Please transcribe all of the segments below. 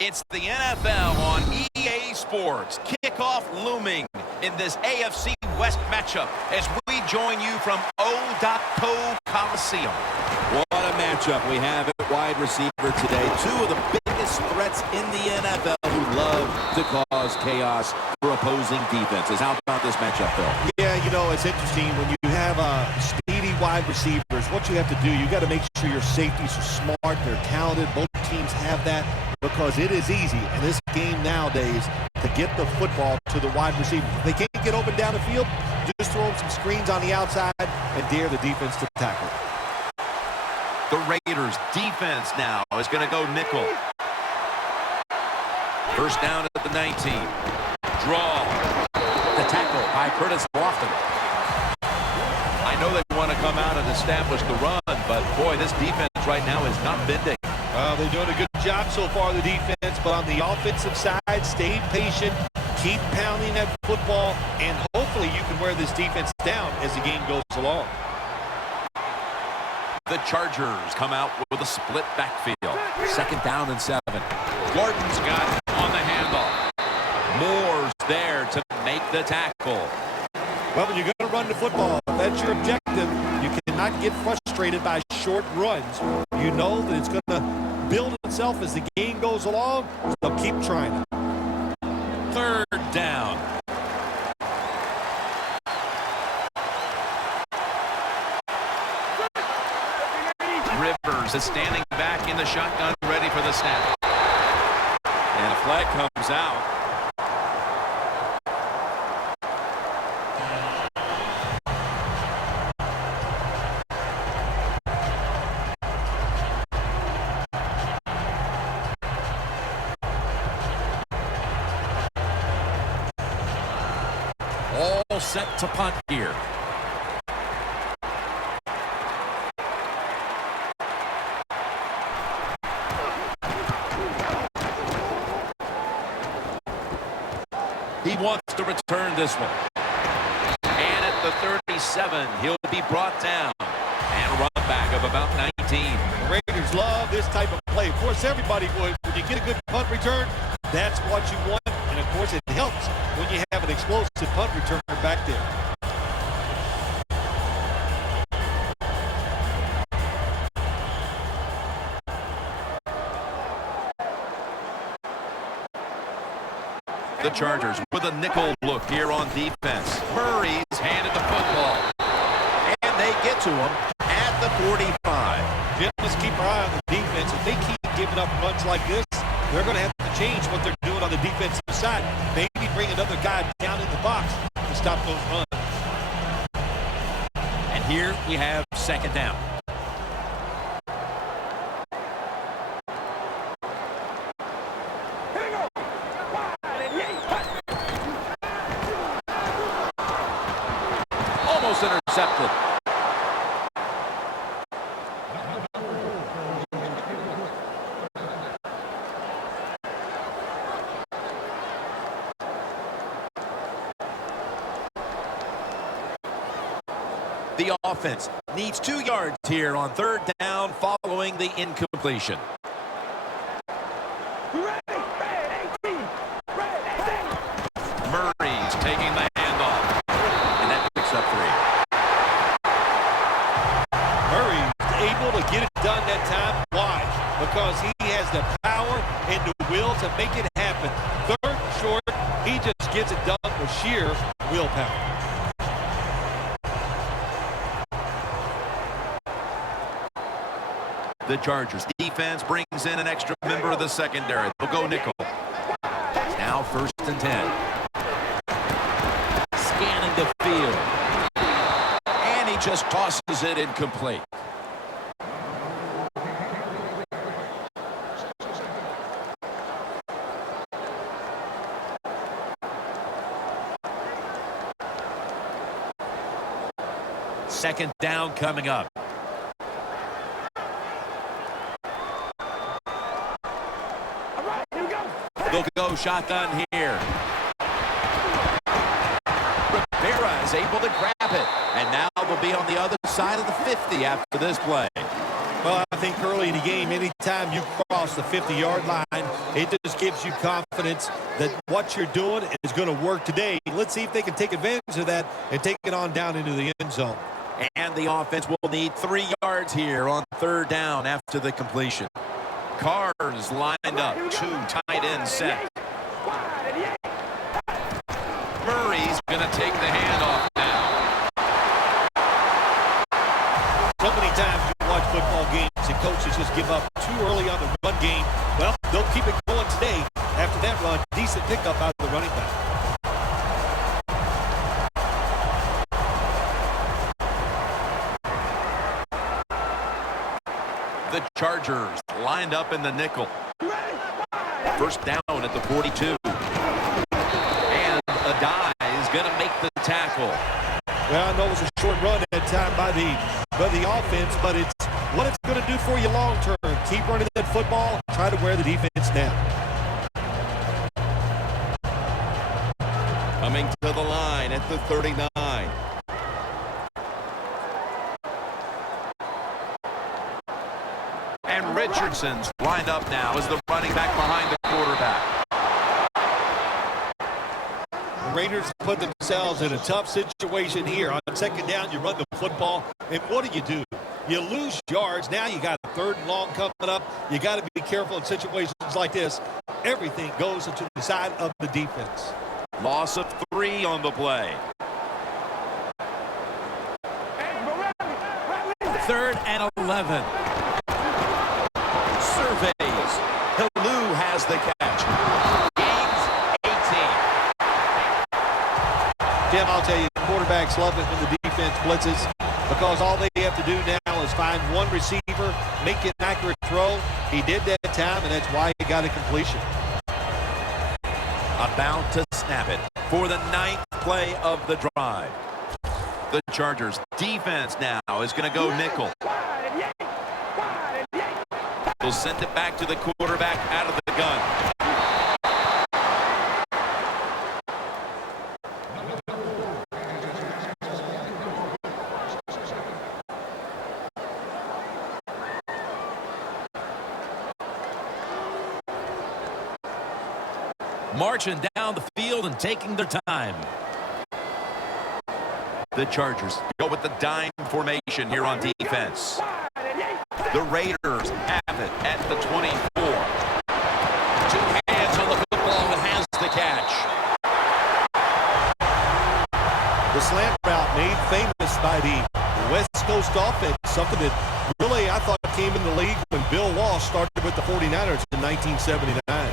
It's the NFL on EA Sports. Kickoff looming in this AFC West matchup as we join you from O.Co Coliseum. What a matchup we have at wide receiver today. Two of the biggest threats in the NFL who love to cause chaos for opposing defenses. How about this matchup, Phil? Yeah, you know, it's interesting when you have speedy wide receivers. What you have to do, you got to make sure your safeties are smart, they're talented. Both teams have that because it is easy in this game nowadays to get the football to the wide receivers. If they can't get open down the field, just throw them some screens on the outside and dare the defense to tackle. The Raiders defense now is going to go nickel. First down at the 19. Draw. The tackle by Curtis Lofton. I know they want to come out and establish the run, but boy, this defense right now is not bending. Well, they're doing a good job so far, the defense, but on the offensive side, stay patient, keep pounding that football, and hopefully you can wear this defense down as the game goes along. The Chargers come out with a split backfield. Second down and 7. Gordon's got it on the handoff. Moore's there to make the tackle. Well, when you're going to run the football, if that's your objective, you cannot get frustrated by short runs. You know that it's going to build itself as the game goes along, so keep trying. Third down. Rivers is standing back in the shotgun, ready for the snap. And a flag comes out. All set to punt here. He wants to return this one. And at the 37, he'll be brought down. And a run back of about 19. The Raiders love this type of play. Of course, everybody would. When you get a good punt return, that's what you want. And, of course, it helps when you have an explosive punt return back there. The Chargers with a nickel look here on defense. Murray's handed the football. And they get to him at the 45. Just keep our eye on the defense. If they keep giving up runs like this, they're going to have to change what they're doing on the defensive side. Maybe bring another guy down in the box to stop those runs. And here we have second down. Almost intercepted. The offense needs 2 yards here on third down following the incompletion. Murray's taking the handoff. And that picks up 3. Murray's able to get it done that time. Why? Because he has the power and the will to make it happen. Third and short, he just gets it done with sheer willpower. The Chargers defense brings in an extra member of the secondary. They'll go nickel. Now first and 10. Scanning the field. And he just tosses it incomplete. Second down coming up. They'll go shotgun here. Rivera is able to grab it. And now they'll be on the other side of the 50 after this play. Well, I think early in the game, anytime time you cross the 50-yard line, it just gives you confidence that what you're doing is going to work today. Let's see if they can take advantage of that and take it on down into the end zone. And the offense will need 3 yards here on third down after the completion. Carr's lined up, 2 tight ends set. Murray's going to take the handoff now. So many times you watch football games and coaches just give up too early on the run game. Well, they'll keep it going today. After that run, decent pickup out of the running back. The Chargers lined up in the nickel. First down at the 42. And Adai is going to make the tackle. Well, I know it was a short run at time by the offense, but it's what it's going to do for you long term. Keep running that football, try to wear the defense down. Coming to the line at the 39. And Richardson's lined up now as the running back behind the quarterback. The Raiders put themselves in a tough situation here. On second down, you run the football, and what do? You lose yards. Now you got a third and long coming up. You got to be careful in situations like this. Everything goes into the side of the defense. Loss of 3 on the play. Third and 11. Surveys. Hillu has the catch. Gains 18. Tim, I'll tell you, quarterbacks love it when the defense blitzes because all they have to do now is find one receiver, make an accurate throw. He did that time, and that's why he got a completion. About to snap it for the 9th play of the drive. The Chargers defense now is going to go nickel. They'll send it back to the quarterback out of the gun. Marching down the field and taking their time. The Chargers go with the dime formation here on defense. The Raiders have it at the 24. 2 hands on the football and has the catch. The slant route made famous by the West Coast offense, something that really I thought came in the league when Bill Walsh started with the 49ers in 1979.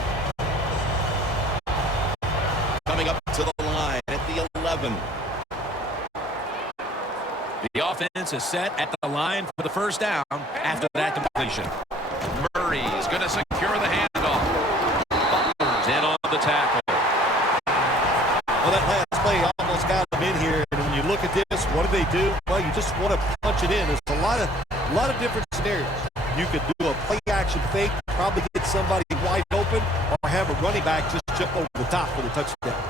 Coming up to the line at the 11. The offense is set at the line for the first down after that completion. Murray's going to secure the handoff. Butler's in on the tackle. Well, that last play almost got them in here, and when you look at this, what do? Well, you just want to punch it in. There's a lot of different scenarios. You could do a play-action fake, probably get somebody wide open, or have a running back just jump over the top for the touchdown.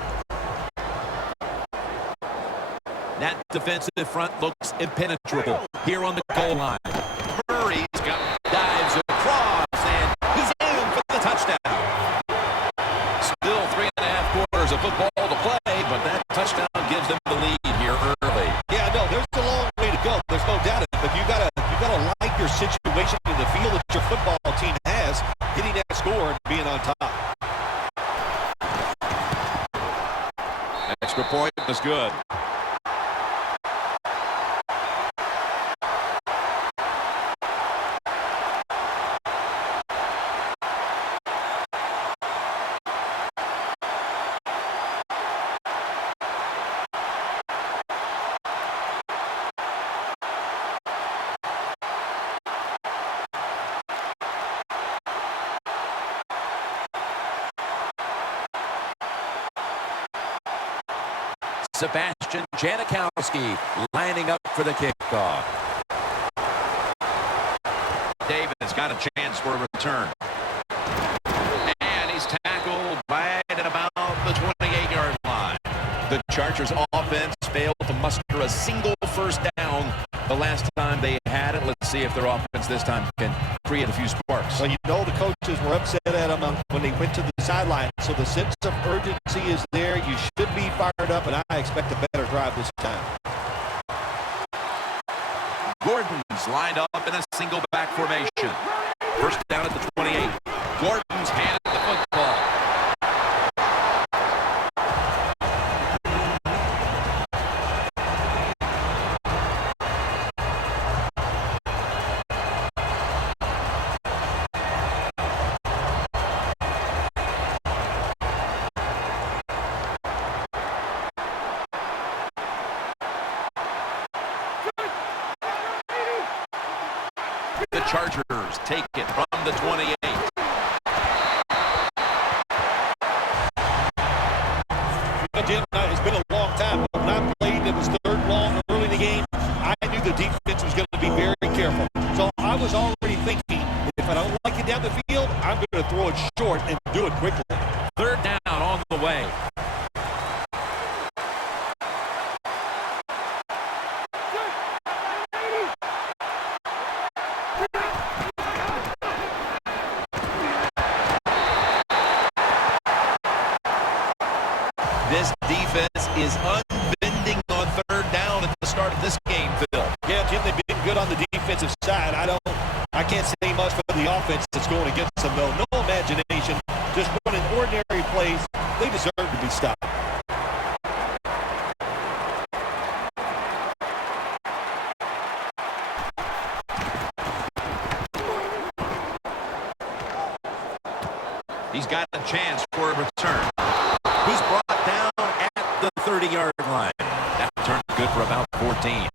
That defensive front looks impenetrable here on the goal line. Murray's got Dives across, and he's in for the touchdown. still 3.5 quarters of football to play, but that touchdown gives them the lead here early. Yeah, no, there's a long way to go. There's no doubt it, but you gotta like your situation in the field that your football team has, getting that score and being on top. Extra point is good. Sebastian Janikowski lining up for the kickoff. Davis got a chance for a return. And he's tackled right at about the 28-yard line. The Chargers offense failed to muster a single first down the last time they had it. Let's see if their offense this time can create a few sparks. Well, you know the coaches were upset at him when they went to the sideline. So the sense of urgency is there. You should be fired up, and I expect a better drive this time. Gordon's lined up in a single back formation. First down at the 28. Gordon's handed the football. The Chargers take it from the 28. Jim, it's been a long time, but when I played, it was third long early in the game. I knew the defense was going to be very careful. So I was already thinking, if I don't like it down the field, I'm going to throw it short and do it quickly. Third down on the way. This defense is unbending on third down at the start of this game, Phil. Yeah, Jim, they've been good on the defensive side. I can't say much for the offense that's going against them, though. No imagination, just running ordinary plays. They deserve to be stopped. He's got a chance for a return. He's brought down at the 30-yard line. That return's good for about 14.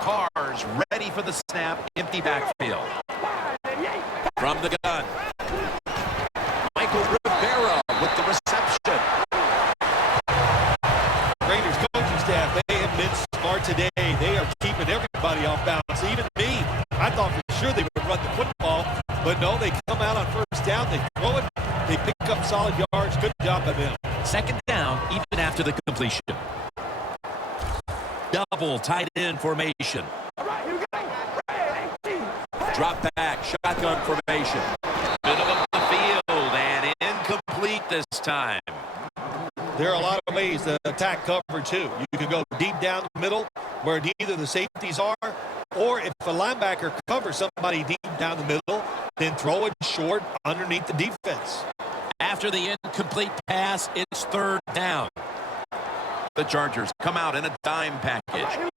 Carr's ready for the snap. Empty backfield. From the gun. Michael Rivera with the reception. Raiders coaching staff, they have been smart today. They are keeping everybody off balance, even me. I thought for sure they would run the football, but no, they come out on first down, they throw it, they pick up solid yards. Good job by them. Second down, even after the completion. Double tight end formation. Drop back, shotgun formation. Middle of the field, and incomplete this time. There are a lot of ways to attack cover, too. You can go deep down the middle where neither the safeties are, or if a linebacker covers somebody deep down the middle, then throw it short underneath the defense. After the incomplete pass, it's third down. The Chargers come out in a dime package.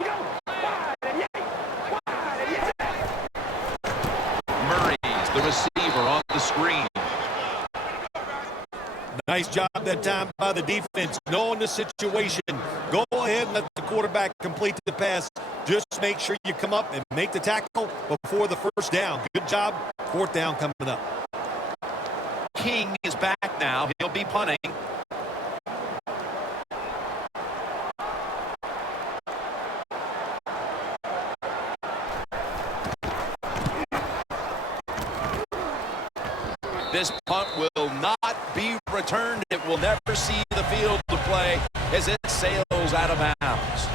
Murray's the receiver on the screen. Nice job that time by the defense, knowing the situation. Go ahead and let the quarterback complete the pass. Just make sure you come up and make the tackle before the first down. Good job. Fourth down coming up. King is back now. He'll be punting. This punt will not be returned. It will never see the field to play as it sails out of bounds.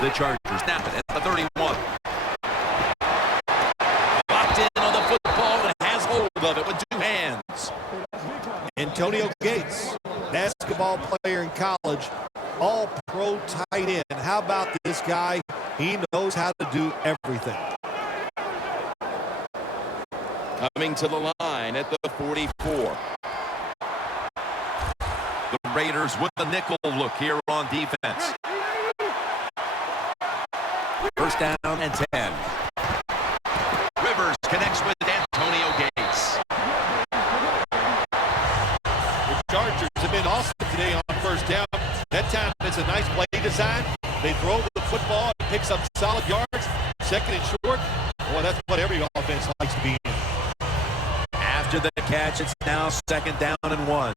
The Chargers snap it at the 31. Locked in on the football and has hold of it with two hands. Antonio Gates, basketball player in college, all-pro tight end. How about this guy? He knows how to do everything. Coming to the line at the 44. The Raiders with the nickel look here on defense. First down and 10. Rivers connects with Antonio Gates. The Chargers have been awesome today on first down. That time it's a nice play design. the football and picks up solid yards, second and short, boy, that's what every offense likes to be in. After the catch, it's now second down and 1.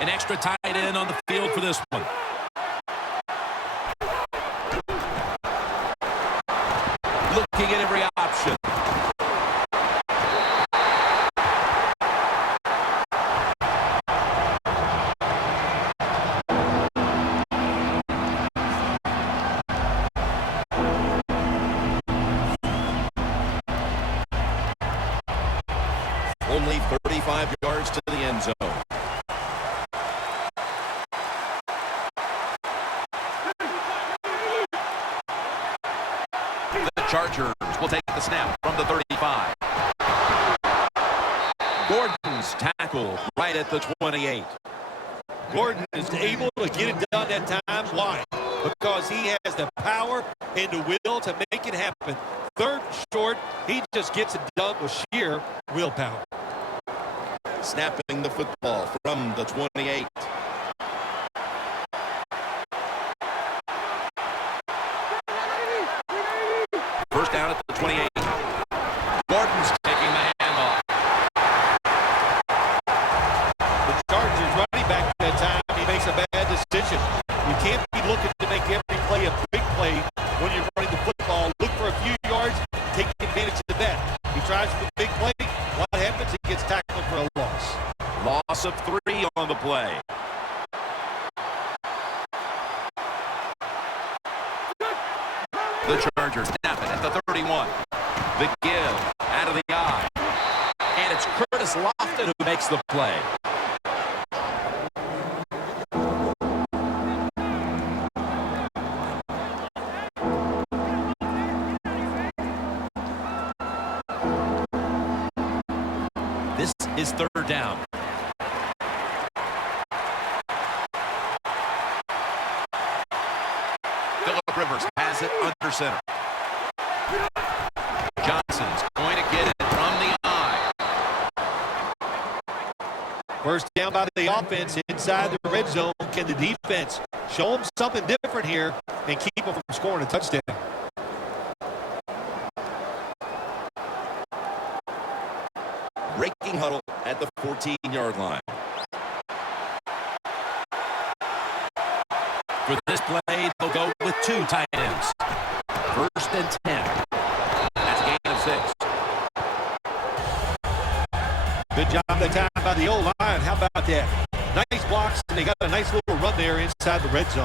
An extra tight end on the field for this one. Looking at every option. Only 35 yards to the end zone. The Chargers will take the snap from the 35. Gordon's tackle right at the 28. Gordon is able to get it done at times. Why? Because he has the power and the will to make it happen. Third and short, he just gets it done with sheer willpower. Snapping the football from the 28. First down at the 28. Gordon's taking the handoff. The Chargers running back at that time, he makes a bad decision. You can't be looking to make every play a big play when you're running the football. Look for a few yards, take advantage of that. He tries for the big play. What happens? He gets tackled for a loss. Loss of 3 on the play. The Chargers snap it at the 31. The give out of the eye. And it's Curtis Lofton who makes the play. This is third down. Phillip Rivers has it under center. Johnson's going to get it from the eye. First down by the offense inside the red zone. Can the defense show them something different here and keep them from scoring a touchdown? Breaking huddle at the 14-yard line. For this play, they'll go with 2 tight ends. First and 10. That's a gain of 6. Good job that time by the O-line. How about that? Nice blocks, and they got a nice little run there inside the red zone.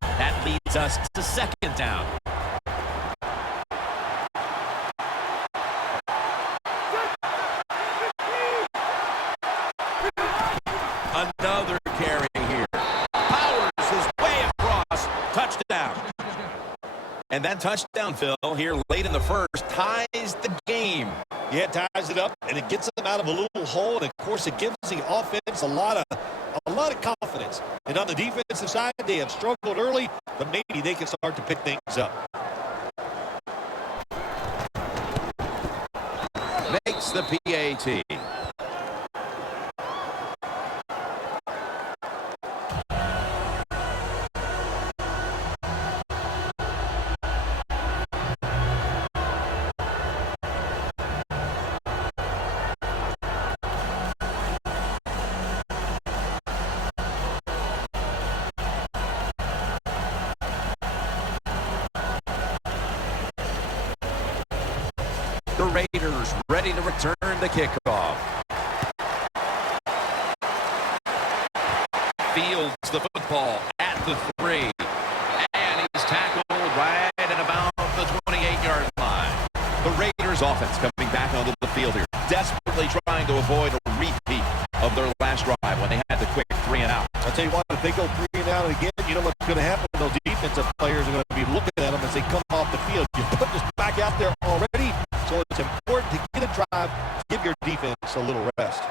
That leads us to second down. Another carry here. Powers his way across. Touchdown. And that touchdown, Phil, here late in the first, ties the game. Yeah, it ties it up, and it gets them out of a little hole, and of course it gives the offense a lot of confidence. And on the defensive side, they have struggled early, but maybe they can start to pick things up. Makes the PAT. The Raiders ready to return the kickoff. Fields the football at the 3. And he's tackled right at about the 28-yard line. The Raiders offense coming back onto the field here, desperately trying to avoid a repeat of their last drive when they had the quick 3 and out. I'll tell you what, if they go 3 and out again, you know what's going to happen? Those defensive players are going to be looking at them as they come off the field. You put this back out there already, so it's important to get a drive, give your defense a little rest.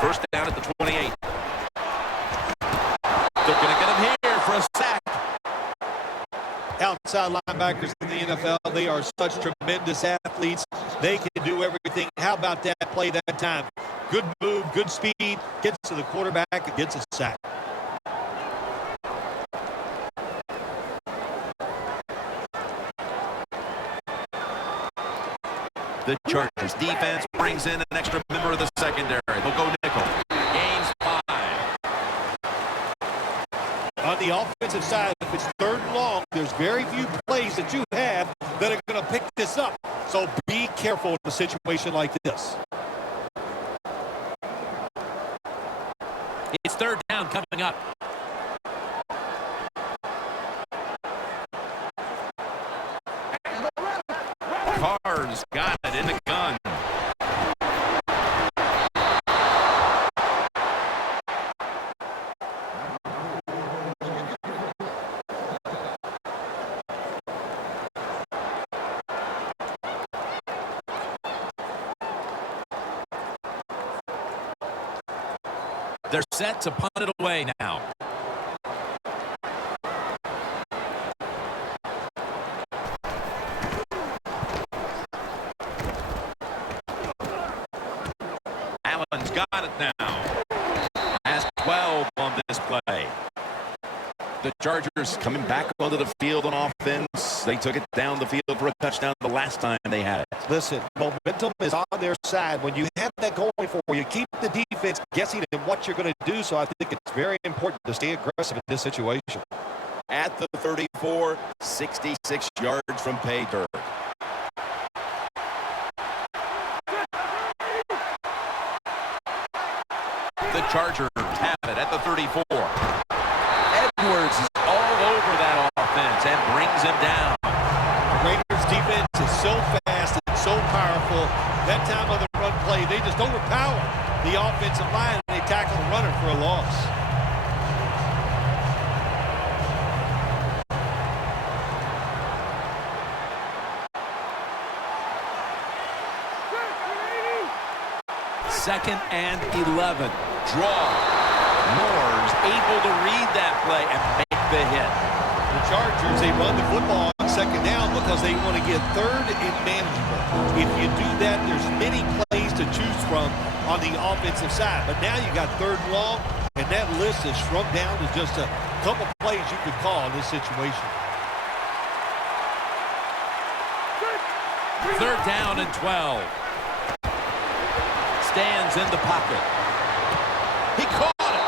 First down at the 28. They're going to get him here for a sack. Outside linebackers in the NFL. They are such tremendous athletes. They can do everything. How about that play that time? Good move, good speed, gets to the quarterback and gets a sack. The Chargers defense brings in an extra member of the secondary. They'll go nickel. Gains 5. On the offensive side, if it's third and long, there's very few plays that you have that are going to pick this up. So be careful in a situation like this. It's third down coming up. Carr's got it in the gun. They're set to punt it away now. Allen's got it now. Has 12 on this play. The Chargers coming back onto the field on offense. They took it down the field for a touchdown the last time they had it. Listen, momentum is on their side. When you have that going for you, keep the defense guessing at what you're going to do. So I think it's very important to stay aggressive in this situation. At the 34, 66 yards from pay dirt. The Chargers have it at the 34. Edwards is all over that offense and brings him down. The Raiders defense is so fast and so powerful. That time on the run play, they just overpower the offensive line and they tackle the runner for a loss. Second and 11. Draw. Moore's able to read that play and make the hit. The Chargers, they run the football on second down because they want to get third and manageable. If you do that, there's many plays to choose from on the offensive side. But now you got third and long, and that list is shrunk down to just a couple plays you could call in this situation. Third down and 12. Stands in the pocket. He caught it.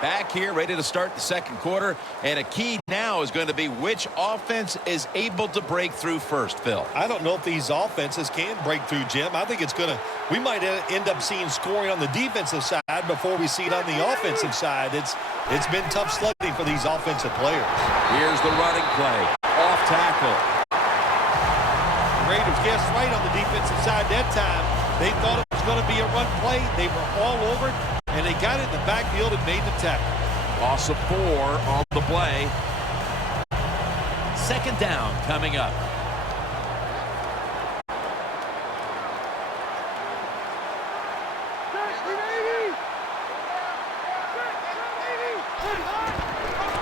Back here, ready to start the second quarter. And a key now is going to be which offense is able to break through first, Phil. I don't know if these offenses can break through, Jim. I think it's going to – we might end up seeing scoring on the defensive side before we see it on the offensive side. It's been tough sledding for these offensive players. Here's the running play. Off tackle. The Raiders guessed right on the defensive side that time. They thought it was going to be a run play. They were all over it, and they got it in the backfield and made the tackle. Loss of 4 on the play. Second down coming up.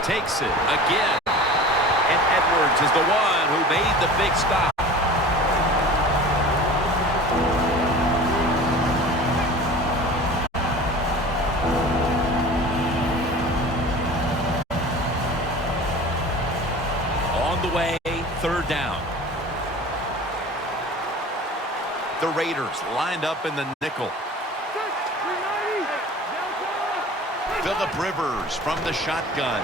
Takes it again. And Edwards is the one who made the big stop. On the way, third down. The Raiders lined up in the nickel. Phillip Rivers from the shotgun.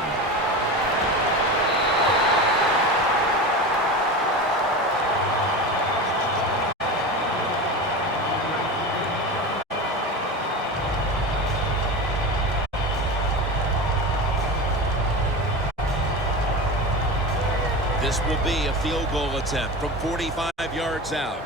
This will be a field goal attempt from 45 yards out.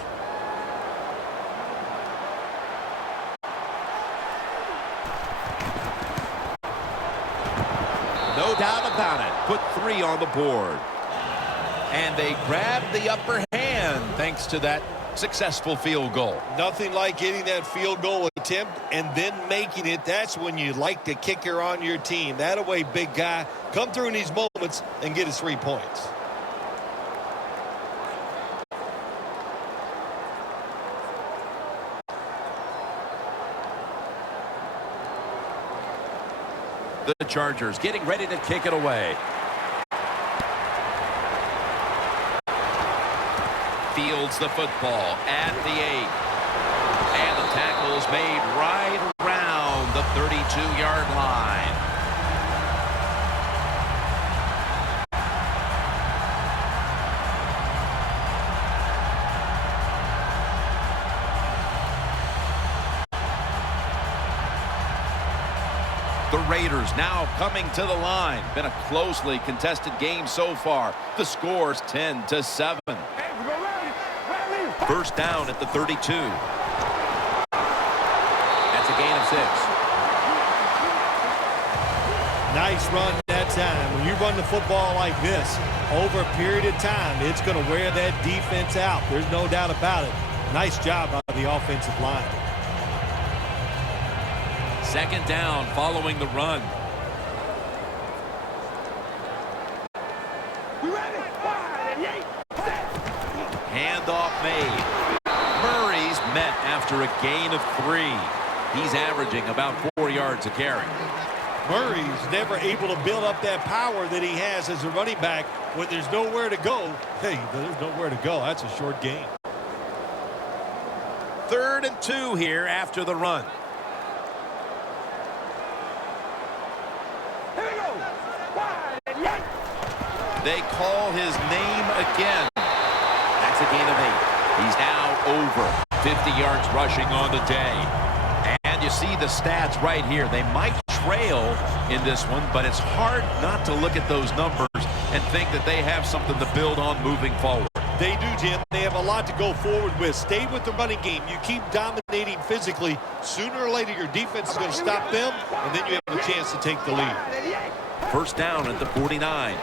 No doubt about it. Put 3 on the board. And they grab the upper hand thanks to that successful field goal. Nothing like getting that field goal attempt and then making it. That's when you like the kicker on your team. That away, big guy. Come through in these moments and get his 3 points. The Chargers getting ready to kick it away. Fields the football at the 8. And the tackle's made right around the 32-yard line. The Raiders now coming to the line. Been a closely contested game so far. The score's 10-7. First down at the 32. That's a gain of 6. Nice run that time. When you run the football like this, over a period of time, it's going to wear that defense out. There's no doubt about it. Nice job by the offensive line. Second down following the run. Handoff made. Murray's met after a gain of 3. He's averaging about 4 yards a carry. Murray's never able to build up that power that he has as a running back when there's nowhere to go. Hey, there's nowhere to go. That's a short gain. 3rd and 2 here after the run. They call his name again. That's a gain of 8. He's now over 50 yards rushing on the day. And you see the stats right here. They might trail in this one, but it's hard not to look at those numbers and think that they have something to build on moving forward. They do, Jim. They have a lot to go forward with. Stay with the running game. You keep dominating physically. Sooner or later, your defense is going to stop them, and then you have a chance to take the lead. First down at the 49.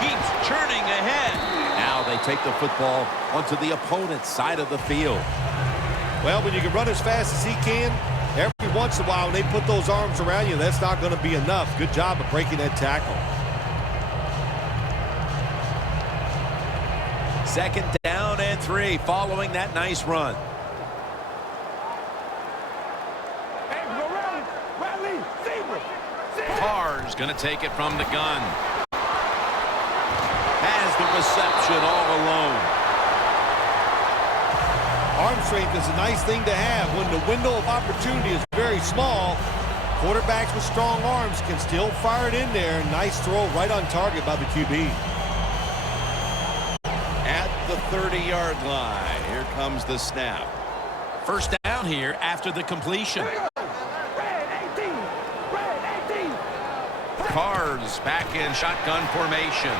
Keeps churning ahead. Now they take the football onto the opponent's side of the field. Well, when you can run as fast as he can, every once in a while when they put those arms around you, that's not going to be enough. Good job of breaking that tackle. Second down and 3 following that nice run. Carr's going to take it from the gun. Has the reception all alone. Arm strength is a nice thing to have. When the window of opportunity is very small, quarterbacks with strong arms can still fire it in there. Nice throw right on target by the QB. At the 30-yard line, here comes the snap. First down here after the completion. Carr's back in shotgun formation.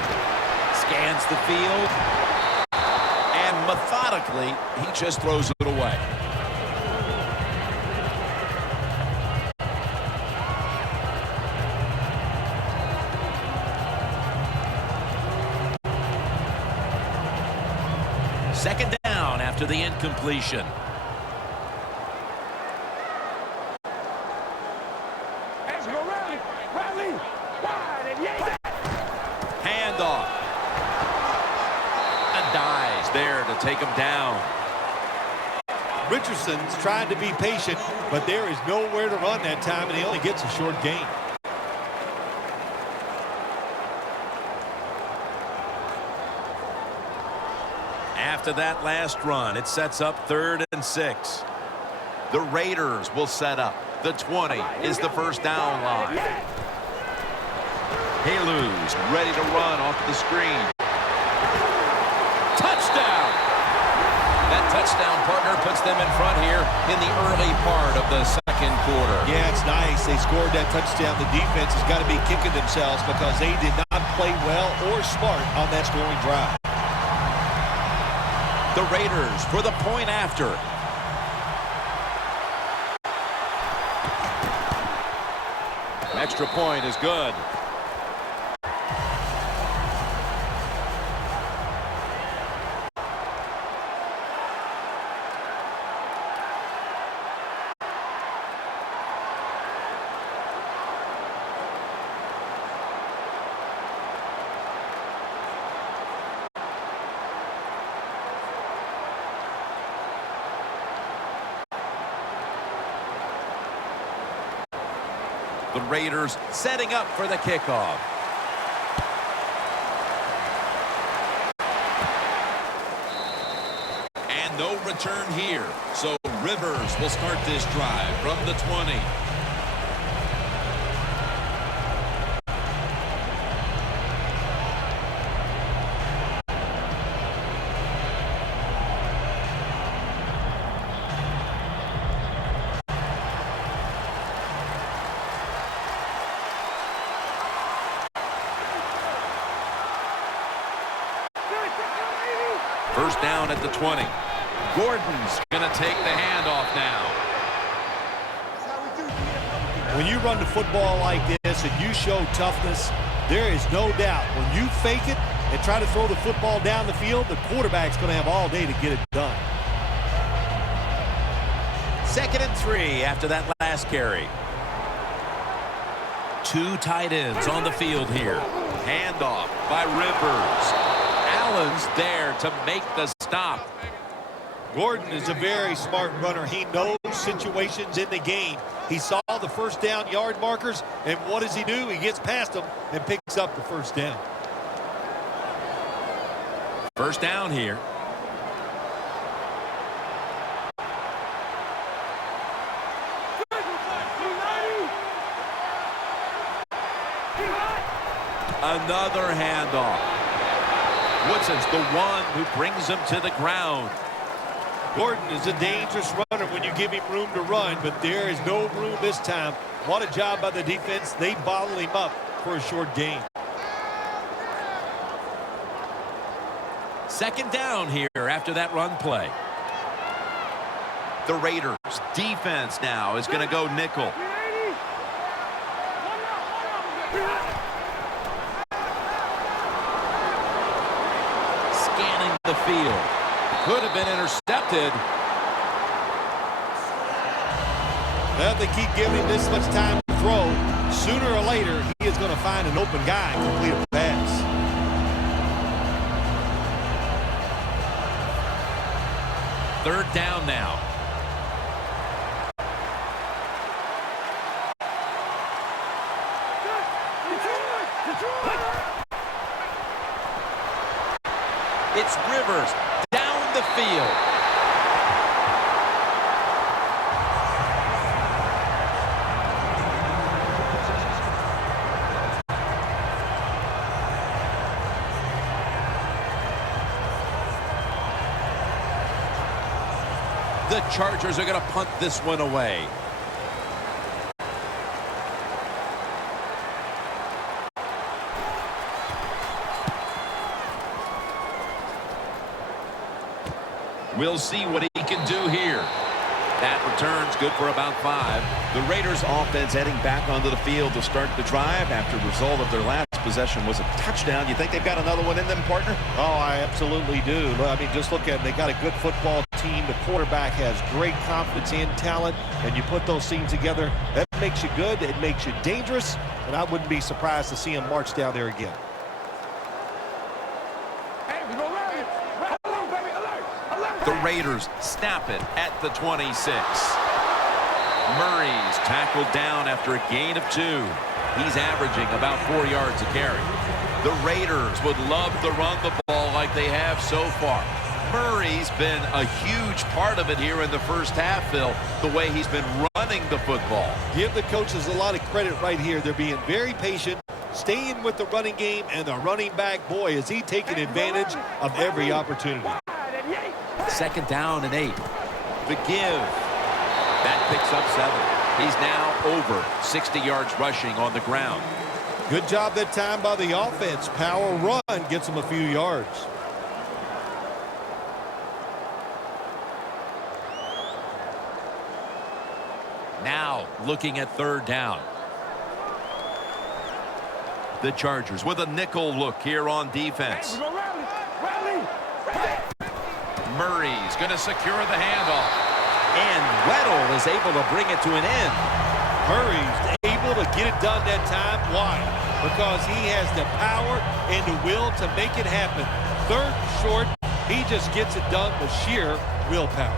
Scans the field. And methodically, he just throws it away. Second down after the incompletion. Handoff. A dive there to take him down. Richardson's trying to be patient, but there is nowhere to run that time, and he only gets a short gain. After that last run, it sets up 3rd and 6. The Raiders will set up. The 20 is the first down line. Halu's ready to run off the screen. Touchdown! That touchdown partner puts them in front here in the early part of the second quarter. Yeah, it's nice. They scored that touchdown. The defense has got to be kicking themselves because they did not play well or smart on that scoring drive. The Raiders for the point after. Extra point is good. The Raiders setting up for the kickoff. And no return here. So Rivers will start this drive from the 20. First down at the 20. Gordon's going to take the handoff now. When you run the football like this and you show toughness, there is no doubt when you fake it and try to throw the football down the field, the quarterback's going to have all day to get it done. 2nd and 3 after that last carry. 2 tight ends on the field here. Handoff by Rivers. Allen's there to make the stop. Gordon is a very smart runner. He knows situations in the game. He saw the first down yard markers, and what does he do? He gets past them and picks up the first down. First down here. Another handoff. Woodson's the one who brings him to the ground. Gordon is a dangerous runner when you give him room to run, but there is no room this time. What a job by the defense. They bottle him up for a short gain. 2nd down here after that run play. The Raiders defense now is going to go nickel. Scanning the field. Could have been intercepted. Well, if they keep giving him this much time to throw, sooner or later he is going to find an open guy and complete a pass. Third down now. It's Rivers down the field. The Chargers are going to punt this one away. We'll see what he can do here. That return's good for about 5. The Raiders offense heading back onto the field to start the drive after the result of their last possession was a touchdown. You think they've got another one in them, partner? Oh, I absolutely do. I mean, just look at them. They got a good football team. The quarterback has great confidence and talent, and you put those teams together, that makes you good. It makes you dangerous, and I wouldn't be surprised to see him march down there again. The Raiders snap it at the 26. Murray's tackled down after a gain of 2. He's averaging about 4 yards a carry. The Raiders would love to run the ball like they have so far. Murray's been a huge part of it here in the first half, Phil, the way he's been running the football. Give the coaches a lot of credit right here. They're being very patient, staying with the running game, and the running back, boy, is he taking advantage of every opportunity. 2nd down and 8. The give. That picks up 7. He's now over 60 yards rushing on the ground. Good job that time by the offense. Power run gets him a few yards. Now looking at 3rd down. The Chargers with a nickel look here on defense. Murray's going to secure the handoff. And Weddle is able to bring it to an end. Murray's able to get it done that time. Why? Because he has the power and the will to make it happen. 3rd and short, he just gets it done with sheer willpower.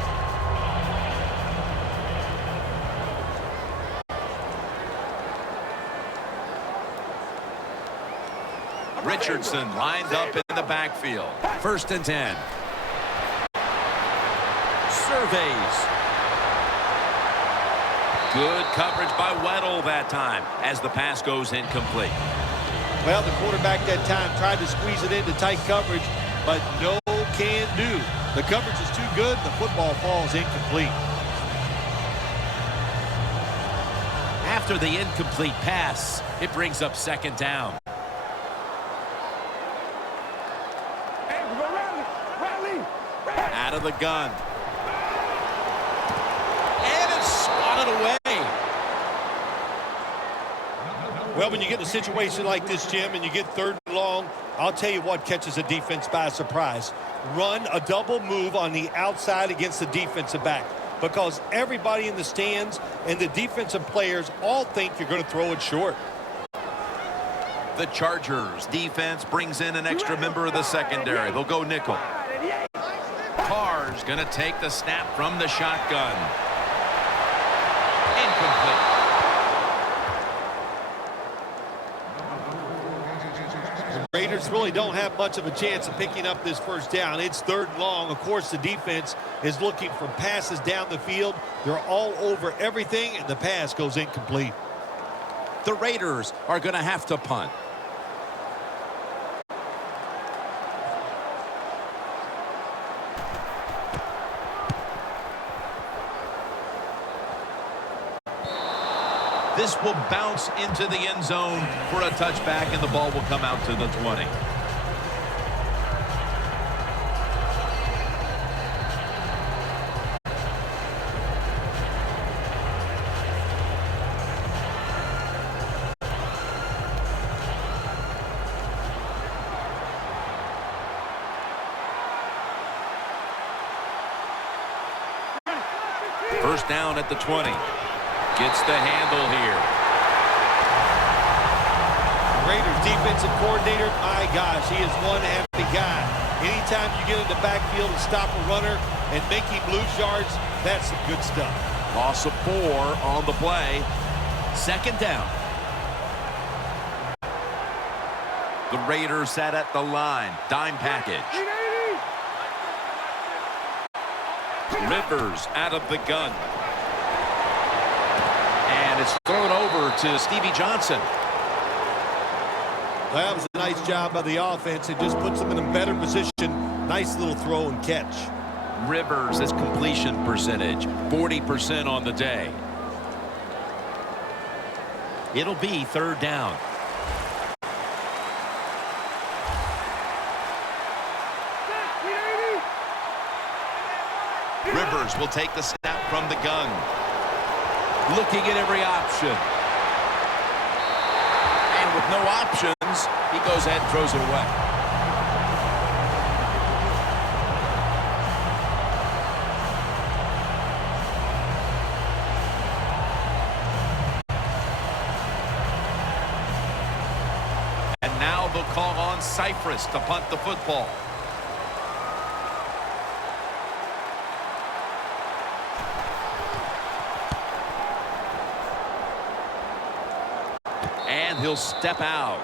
Richardson lined up in the backfield. 1st and 10. Surveys. Good coverage by Weddle that time as the pass goes incomplete. Well, the quarterback that time tried to squeeze it into tight coverage, but no can do. The coverage is too good. The football falls incomplete. After the incomplete pass, it brings up 2nd down. Out of the gun. And it's swatted away. Well, when you get in a situation like this, Jim, and you get 3rd and long, I'll tell you what catches a defense by surprise. Run a double move on the outside against the defensive back, because everybody in the stands and the defensive players all think you're going to throw it short. The Chargers defense brings in an extra member of the secondary. They'll go nickel. Carr's going to take the snap from the shotgun. Incomplete. The Raiders really don't have much of a chance of picking up this 1st down. It's 3rd and long. Of course, the defense is looking for passes down the field. They're all over everything, and the pass goes incomplete. The Raiders are going to have to punt. This will bounce into the end zone for a touchback, and the ball will come out to the 20. First down at the 20. Gets the handle here. Raiders defensive coordinator, my gosh, he is one happy guy. Anytime you get in the backfield and stop a runner and make him lose yards, that's some good stuff. Loss of 4 on the play. 2nd down. The Raiders set at the line. Dime package. Rivers out of the gun. And it's thrown over to Stevie Johnson. Well, that was a nice job by the offense. It just puts them in a better position. Nice little throw and catch. Rivers' his completion percentage, 40% on the day. It'll be 3rd down. Rivers will take the snap from the gun. Looking at every option. And with no options, he goes ahead and throws it away. And now they'll call on Cypress to punt the football. And he'll step out.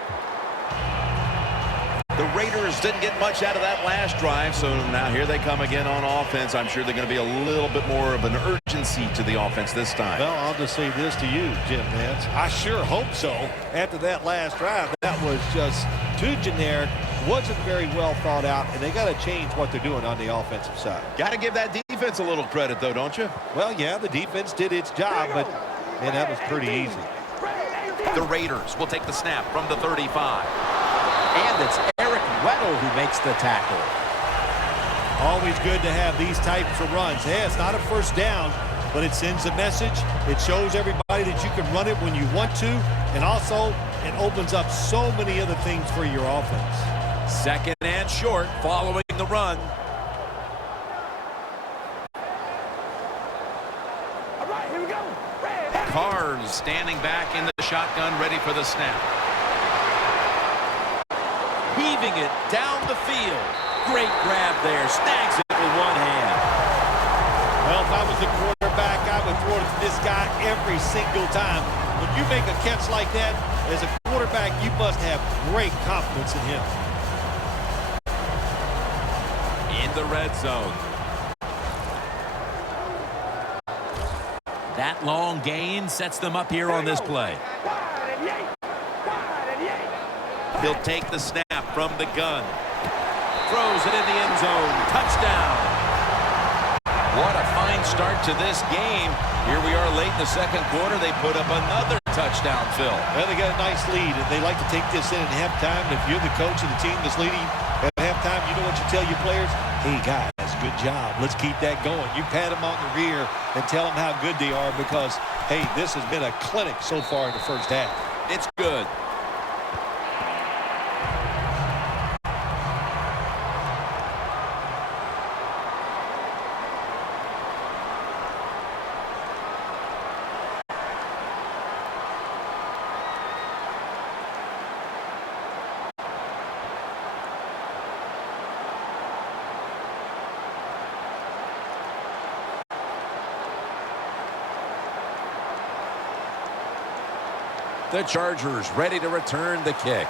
The Raiders didn't get much out of that last drive, so now here they come again on offense. I'm sure they're going to be a little bit more of an urgency to the offense this time. Well, I'll just say this to you, Jim Nance. I sure hope so. After that last drive, that was just too generic, wasn't very well thought out, and they got to change what they're doing on the offensive side. Got to give that defense a little credit, though, don't you? Well, yeah, the defense did its job, but man, that was pretty easy. The Raiders will take the snap from the 35. And it's Eric Weddle who makes the tackle. Always good to have these types of runs. Hey, it's not a 1st down, but it sends a message. It shows everybody that you can run it when you want to, and also it opens up so many other things for your offense. 2nd and short following the run. Carr's standing back in the shotgun, ready for the snap. Heaving it down the field. Great grab there. Snags it with one hand. Well, if I was the quarterback, I would throw it to this guy every single time. When you make a catch like that, as a quarterback, quarterback, you must have great confidence in him. In the red zone. That long gain sets them up here on this play. He'll take the snap from the gun. Throws it in the end zone. Touchdown. What a fine start to this game. Here we are late in the second quarter. They put up another touchdown, Phil. Well, they got a nice lead, and they like to take this in at halftime. And if you're the coach of the team that's leading at halftime, you know what you tell your players? Hey, guys, good job. Let's keep that going. You pat them on the rear and tell them how good they are because, hey, this has been a clinic so far in the first half. It's good. The Chargers ready to return the kick.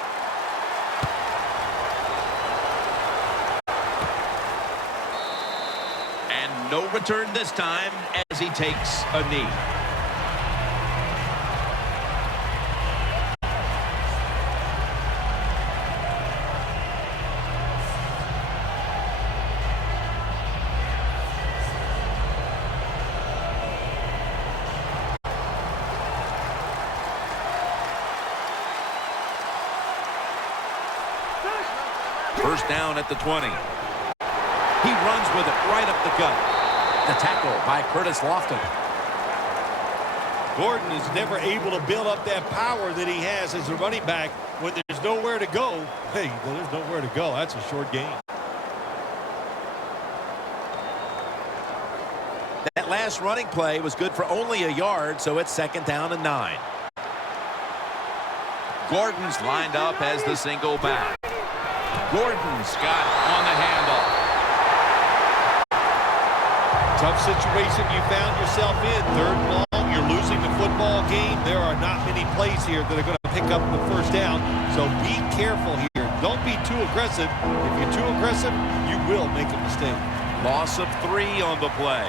And no return this time as he takes a knee. First down at the 20. He runs with it right up the gut. The tackle by Curtis Lofton. Gordon is never able to build up that power that he has as a running back when there's nowhere to go. Hey, there's nowhere to go. That's a short game. That last running play was good for only a yard, so it's second down and 9. Gordon's lined up as the single back. Gordon's got on the handle. Tough situation you found yourself in. Third and long, you're losing the football game. There are not many plays here that are going to pick up the first down, so be careful here. Don't be too aggressive. If you're too aggressive, you will make a mistake. Loss of 3 on the play.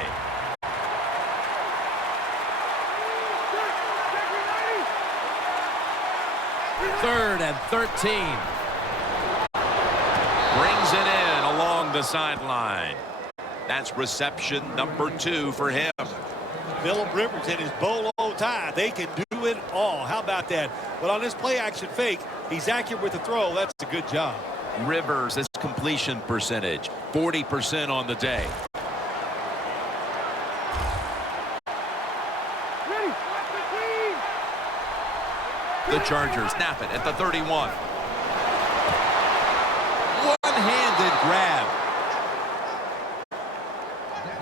Third and 13. Brings it in along the sideline. That's reception number 2 for him. Phillip Rivers and his bolo tie, they can do it all. How about that? But on this play-action fake, he's accurate with the throw. That's a good job. Rivers, his completion percentage, 40% on the day. The Chargers snap it at the 31. One-handed grab.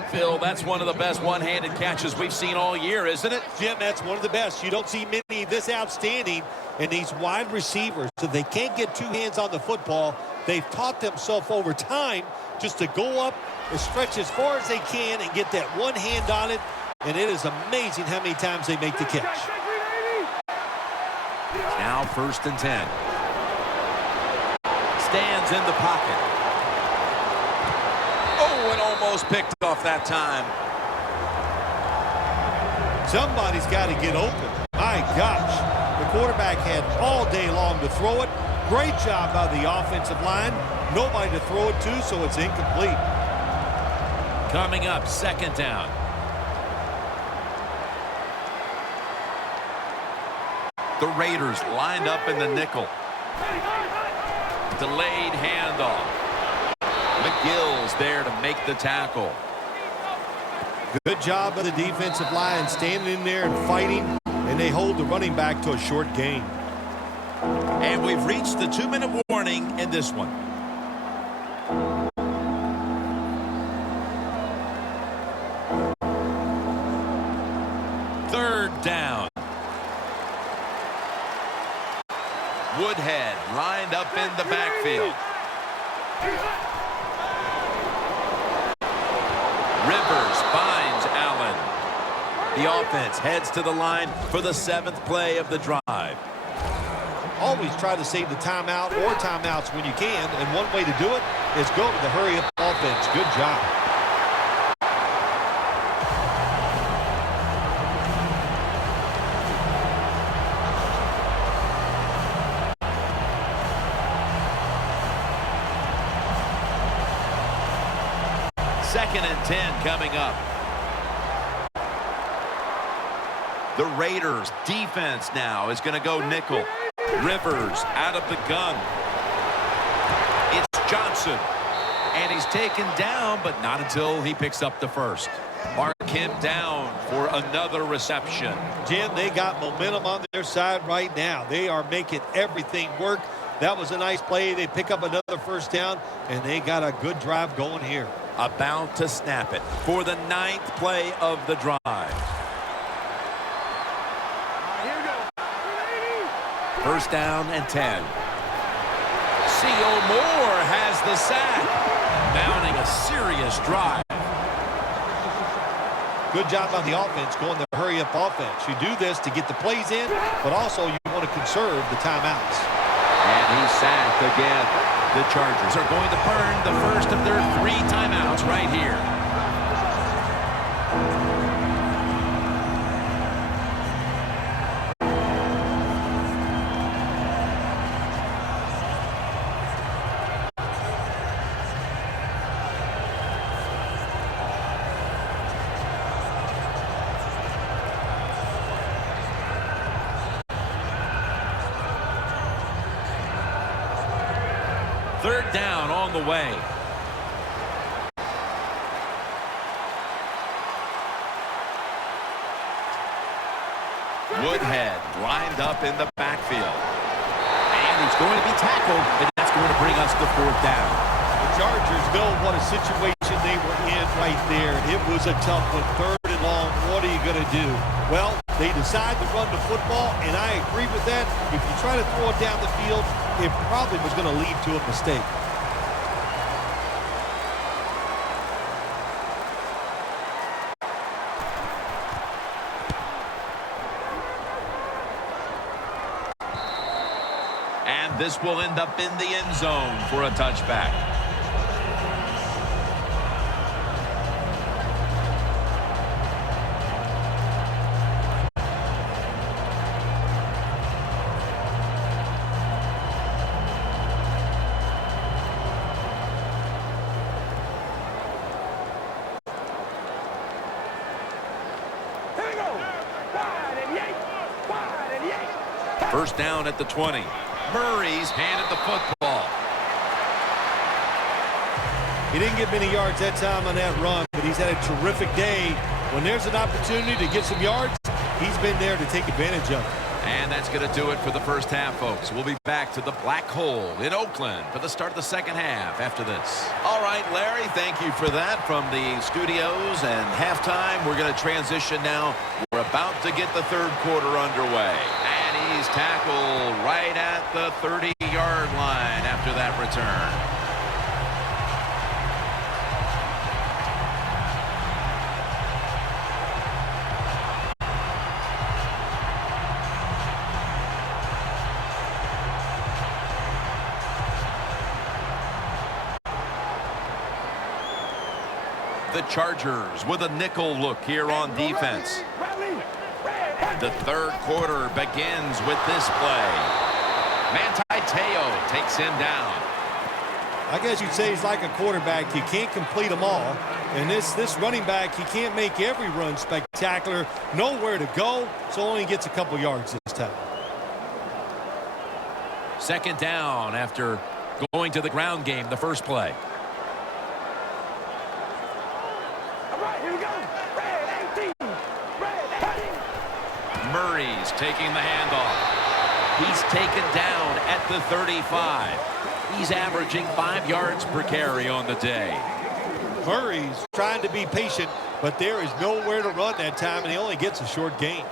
Phil, that's one of the best one-handed catches we've seen all year, isn't it? Jim, that's one of the best. You don't see many this outstanding. And these wide receivers, so they can't get two hands on the football. They've taught themselves over time just to go up and stretch as far as they can and get that one hand on it. And it is amazing how many times they make the catch. Now first and 10. Stands in the pocket. Oh, and almost picked off that time. Somebody's got to get open. My gosh. The quarterback had all day long to throw it. Great job by the offensive line. Nobody to throw it to, so it's incomplete. Coming up, second down. The Raiders lined up in the nickel. Delayed handoff. McGill's there to make the tackle. Good job by the defensive line standing in there and fighting, and they hold the running back to a short gain. And we've reached the 2-minute warning in this one. Third down. Woodhead lined up in the backfield. Rivers finds Allen. The offense heads to the line for the 7th play of the drive. All always try to save the timeout or timeouts when you can, and one way to do it is go to the hurry-up offense. Good job. Second and 10 coming up. The Raiders defense now is going to go nickel. Rivers out of the gun. It's Johnson. And he's taken down, but not until he picks up the first. Mark him down for another reception. Jim, they got momentum on their side right now. They are making everything work. That was a nice play. They pick up another first down, and they got a good drive going here. About to snap it for the 9th play of the drive. First down and 10. C.O. Moore has the sack. Mounting a serious drive. Good job on the offense going the hurry-up offense. You do this to get the plays in, but also you want to conserve the timeouts. And he's sacked again. The Chargers are going to burn the first of their 3 timeouts right here. Third down on the way. Woodhead lined up in the backfield. And he's going to be tackled, and that's going to bring us to 4th down. The Chargers know what a situation they were in right there. It was a tough one. 3rd and long. What are you going to do? Well, they decide to run the football, and I agree with that. If you try to throw it down the field, it probably was going to lead to a mistake. And this will end up in the end zone for a touchback. First down at the 20. Murray's handed the football. He didn't get many yards that time on that run, but he's had a terrific day. When there's an opportunity to get some yards, he's been there to take advantage of it. And that's going to do it for the first half, folks. We'll be back to the Black Hole in Oakland for the start of the second half after this. All right, Larry, thank you for that from the studios. And halftime, we're going to transition now. We're about to get the third quarter underway. And he's tackled right at the 30-yard line after that return. The Chargers with a nickel look here on defense. The third quarter begins with this play. Manti Te'o takes him down. I guess you'd say he's like a quarterback. You can't complete them all. And this running back, he can't make every run spectacular. Nowhere to go, so only gets a couple yards this time. Second down after going to the ground game the first play. Murray's taking the handoff. He's taken down at the 35. He's averaging 5 yards per carry on the day. Murray's trying to be patient, but there is nowhere to run that time, and he only gets a short gain.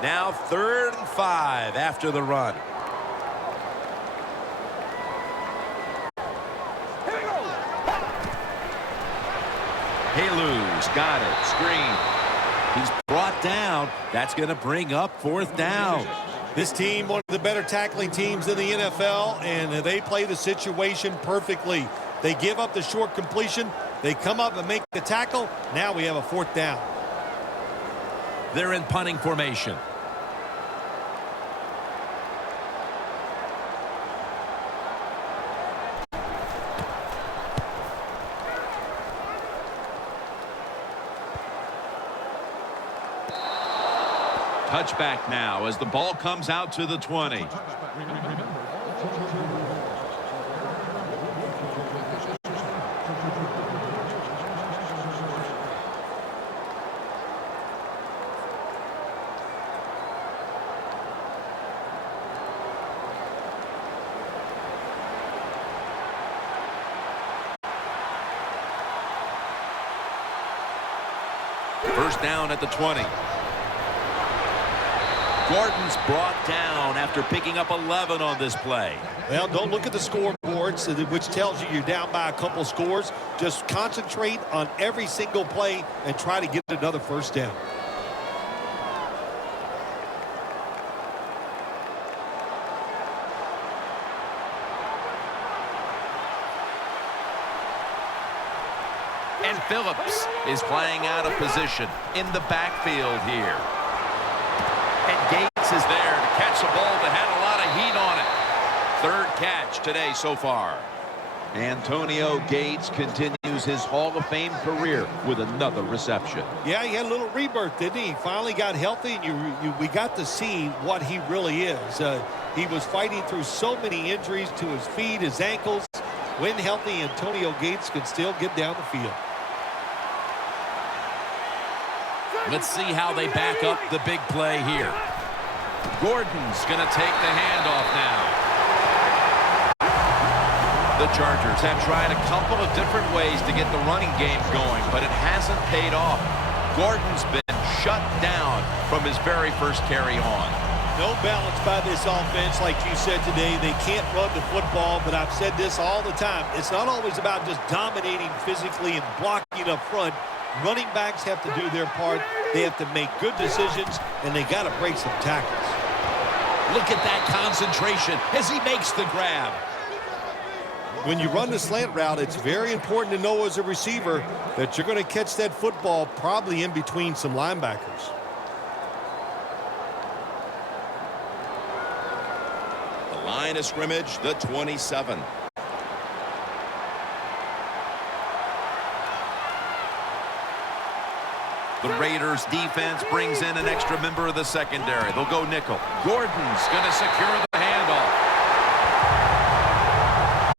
Now 3rd and 5 after the run. Haluz got it. Screen. He's brought down. That's going to bring up fourth down. This team, one of the better tackling teams in the NFL, and they play the situation perfectly. They give up the short completion. They come up and make the tackle. Now we have a fourth down. They're in punting formation. Touchback now as the ball comes out to the 20. First down at the 20. Gordon's brought down after picking up 11 on this play. Well, don't look at the scoreboards, which tells you you're down by a couple scores. Just concentrate on every single play and try to get another first down. And Phillips is playing out of position in the backfield here. And Gates is there to catch the ball that had a lot of heat on it. Third catch today so far. Antonio Gates continues his Hall of Fame career with another reception. Yeah, he had a little rebirth, didn't he? He finally got healthy, and we got to see what he really is. He was fighting through so many injuries to his feet, his ankles. When healthy, Antonio Gates can still get down the field. Let's see how they back up the big play here. Gordon's going to take the handoff now. The Chargers have tried a couple of different ways to get the running game going, but it hasn't paid off. Gordon's been shut down from his very first carry on. No balance by this offense, like you said today. They can't run the football, but I've said this all the time. It's not always about just dominating physically and blocking up front. Running backs have to do their part. They have to make good decisions, and they got to break some tackles. Look at that concentration as he makes the grab. When you run the slant route, it's very important to know as a receiver that you're going to catch that football probably in between some linebackers. The line of scrimmage, the 27. The Raiders defense brings in an extra member of the secondary. They'll go nickel. Gordon's going to secure the handoff.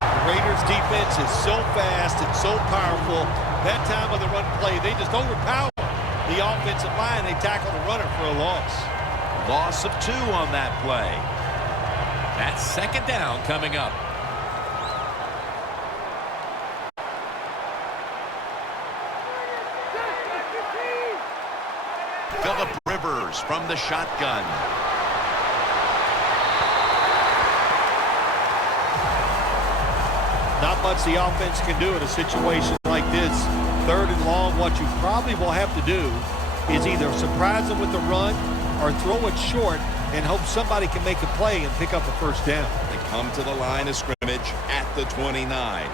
The Raiders defense is so fast and so powerful. That time of the run play, they just overpower the offensive line. They tackle the runner for a loss. Loss of 2 on that play. That's second down coming up. Phillip Rivers from the shotgun. Not much the offense can do in a situation like this. Third and long, what you probably will have to do is either surprise them with the run or throw it short and hope somebody can make a play and pick up a first down. They come to the line of scrimmage at the 29.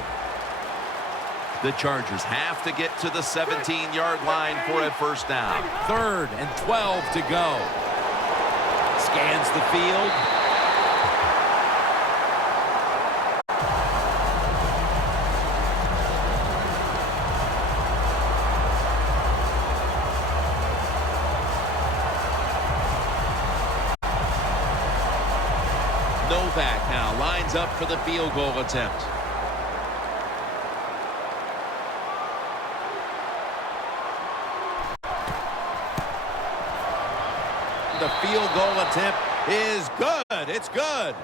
The Chargers have to get to the 17-yard line for a first down. 3rd and 12 to go. Scans the field. Novak now lines up for the field goal attempt. The field goal attempt is good. It's good.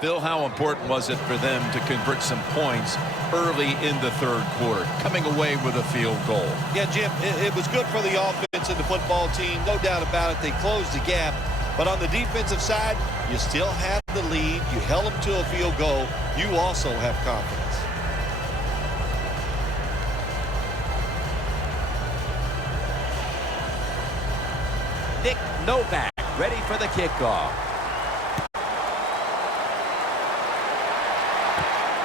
Bill, how important was it for them to convert some points early in the third quarter, coming away with a field goal? Yeah, Jim, it was good for the offense and the football team. No doubt about it. They closed the gap. But on the defensive side, you still have the lead. You held them to a field goal. You also have confidence. Nick Novak ready for the kickoff.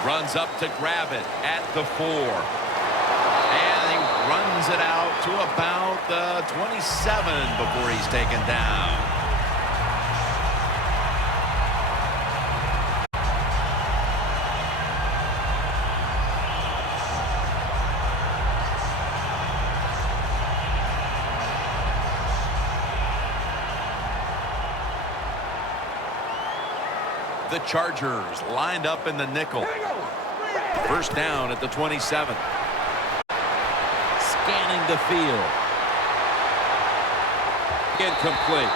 Runs up to grab it at the 4. And he runs it out to about the 27 before he's taken down. The Chargers lined up in the nickel. First down at the 27. Scanning the field. Incomplete.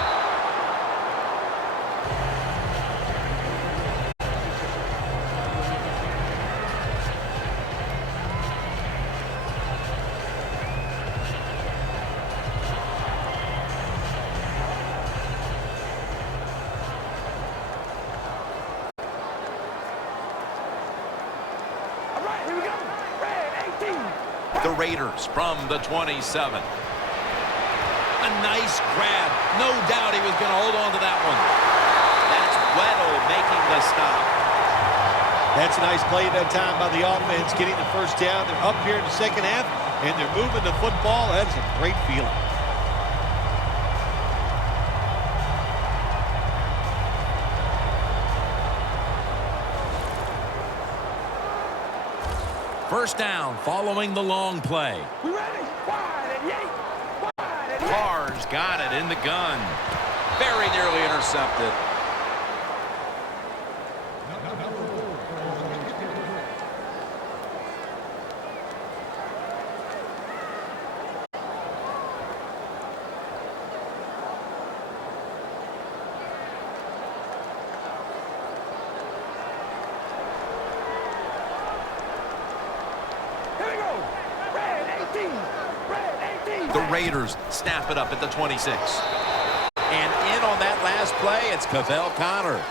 The Raiders from the 27. A nice grab. No doubt he was going to hold on to that one. That's Weddle making the stop. That's a nice play that time by the offense, getting the first down. They're up here in the second half, and they're moving the football. That's a great feeling. First down following the long play. We ready? Wide and yay. Wide and yay. Carr's got it in the gun. Very nearly intercepted. The Raiders snap it up at the 26. And in on that last play, it's Cavell Connor.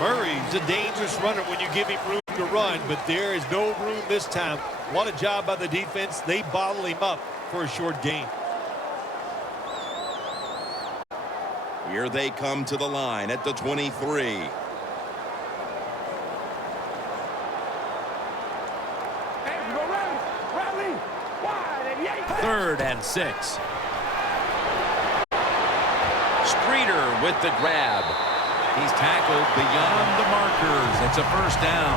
Murray's a dangerous runner when you give him room to run, but there is no room this time. What a job by the defense. They bottle him up for a short gain. Here they come to the line at the 23. Third and 6. Streeter with the grab. He's tackled beyond the markers. It's a first down.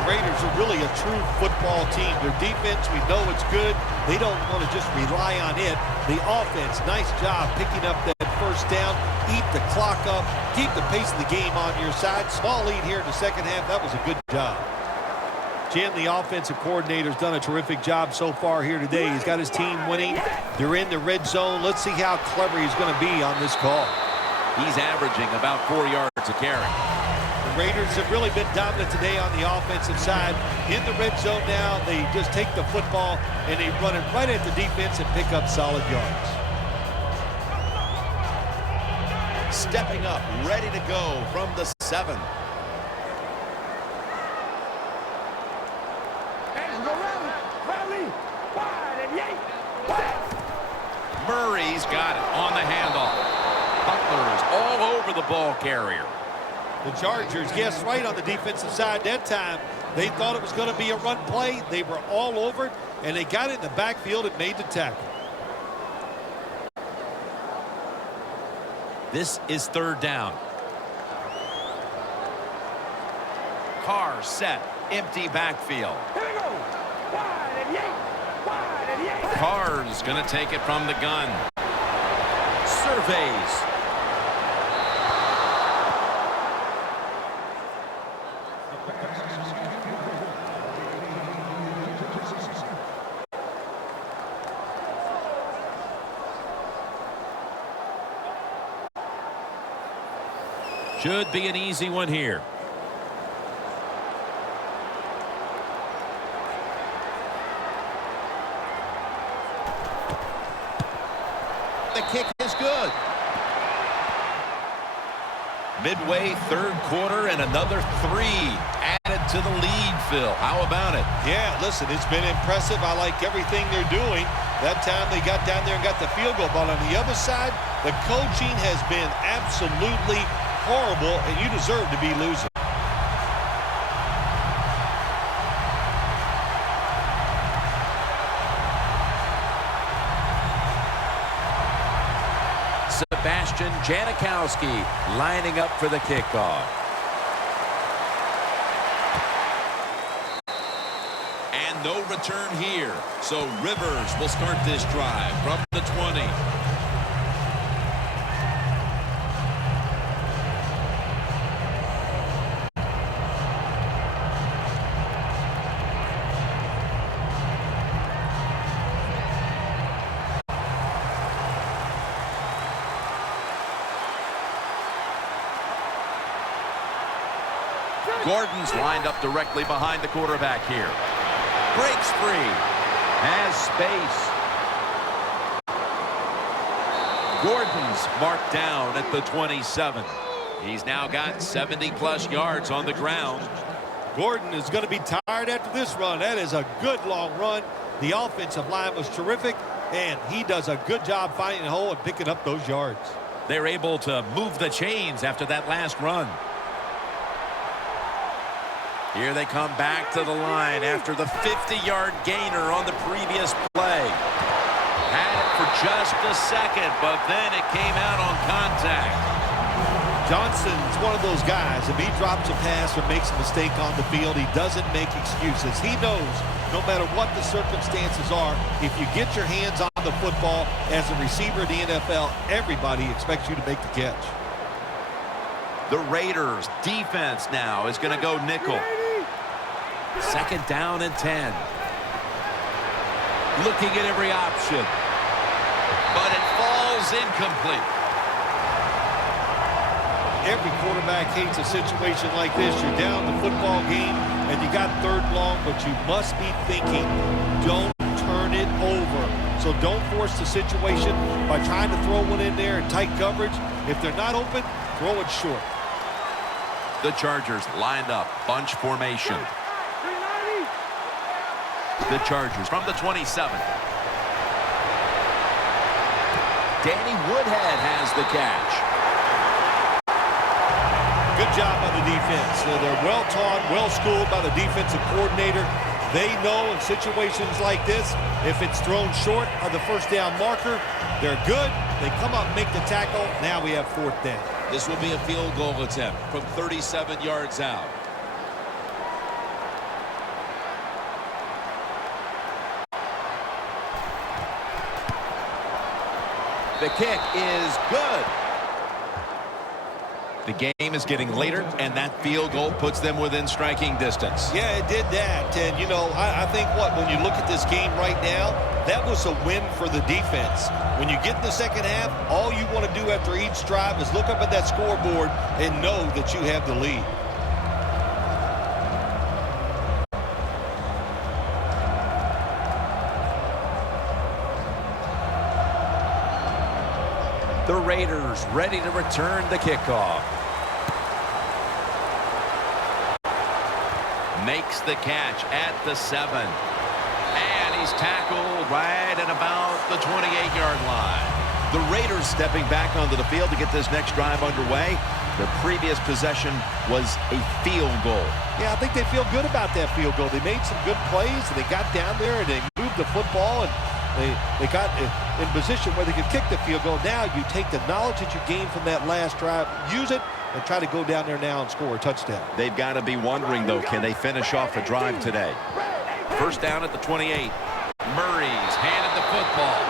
The Raiders are really a true football team. Their defense, we know it's good. They don't want to just rely on it. The offense, nice job picking up that first down. Eat the clock up. Keep the pace of the game on your side. Small lead here in the second half. That was a good job. Jim, the offensive coordinator's done a terrific job so far here today. He's got his team winning. They're in the red zone. Let's see how clever he's going to be on this call. He's averaging about 4 yards a carry. The Raiders have really been dominant today on the offensive side. In the red zone now, they just take the football and they run it right at the defense and pick up solid yards. Stepping up, ready to go from the 7. Murray's got it on the handoff. Butler's all over the ball carrier. The Chargers guessed right on the defensive side that time. They thought it was going to be a run play. They were all over it, and they got it in the backfield and made the tackle. This is third down. Carr set, empty backfield. Here we go. Wide and yay. Wide and yay. Carr's going to take it from the gun. Surveys. Should be an easy one here. The kick is good. Midway third quarter and another 3 added to the lead, Phil. How about it? Yeah, listen, it's been impressive. I like everything they're doing. That time they got down there and got the field goal. But on the other side, the coaching has been absolutely horrible, and you deserve to be losing. Sebastian Janikowski lining up for the kickoff. And no return here. So Rivers will start this drive from the 20. Gordon's lined up directly behind the quarterback here. Breaks free. Has space. Gordon's marked down at the 27. He's now got 70-plus yards on the ground. Gordon is going to be tired after this run. That is a good long run. The offensive line was terrific, and he does a good job finding a hole and picking up those yards. They're able to move the chains after that last run. Here they come back to the line after the 50-yard gainer on the previous play. Had it for just a second, but then it came out on contact. Johnson's one of those guys. If he drops a pass or makes a mistake on the field, he doesn't make excuses. He knows no matter what the circumstances are, if you get your hands on the football as a receiver in the NFL, everybody expects you to make the catch. The Raiders defense now is going to go nickel. Second down and 10. Looking at every option. But it falls incomplete. Every quarterback hates a situation like this. You're down the football game and you got third long, but you must be thinking, don't turn it over. So don't force the situation by trying to throw one in there in tight coverage. If they're not open, throw it short. The Chargers lined up, bunch formation. The Chargers from the 27. Danny Woodhead has the catch. Good job by the defense. They're well-taught, well-schooled by the defensive coordinator. They know in situations like this, if it's thrown short of the first down marker, they're good. They come up, make the tackle. Now we have fourth down. This will be a field goal attempt from 37 yards out. The kick is good. The game is getting later, and that field goal puts them within striking distance. Yeah, it did that. And, you know, I think when you look at this game right now, that was a win for the defense. When you get in the second half, all you want to do after each drive is look up at that scoreboard and know that you have the lead. The Raiders ready to return the kickoff. Makes the catch at the 7. And he's tackled right at about the 28-yard line. The Raiders stepping back onto the field to get this next drive underway. Their previous possession was a field goal. Yeah, I think they feel good about that field goal. They made some good plays, and they got down there, and they moved the football, and they got in position where they could kick the field goal. Now you take the knowledge that you gained from that last drive, use it, and try to go down there now and score a touchdown. They've got to be wondering, though, can they finish off a drive today? First down at the 28. Murray's handed the football.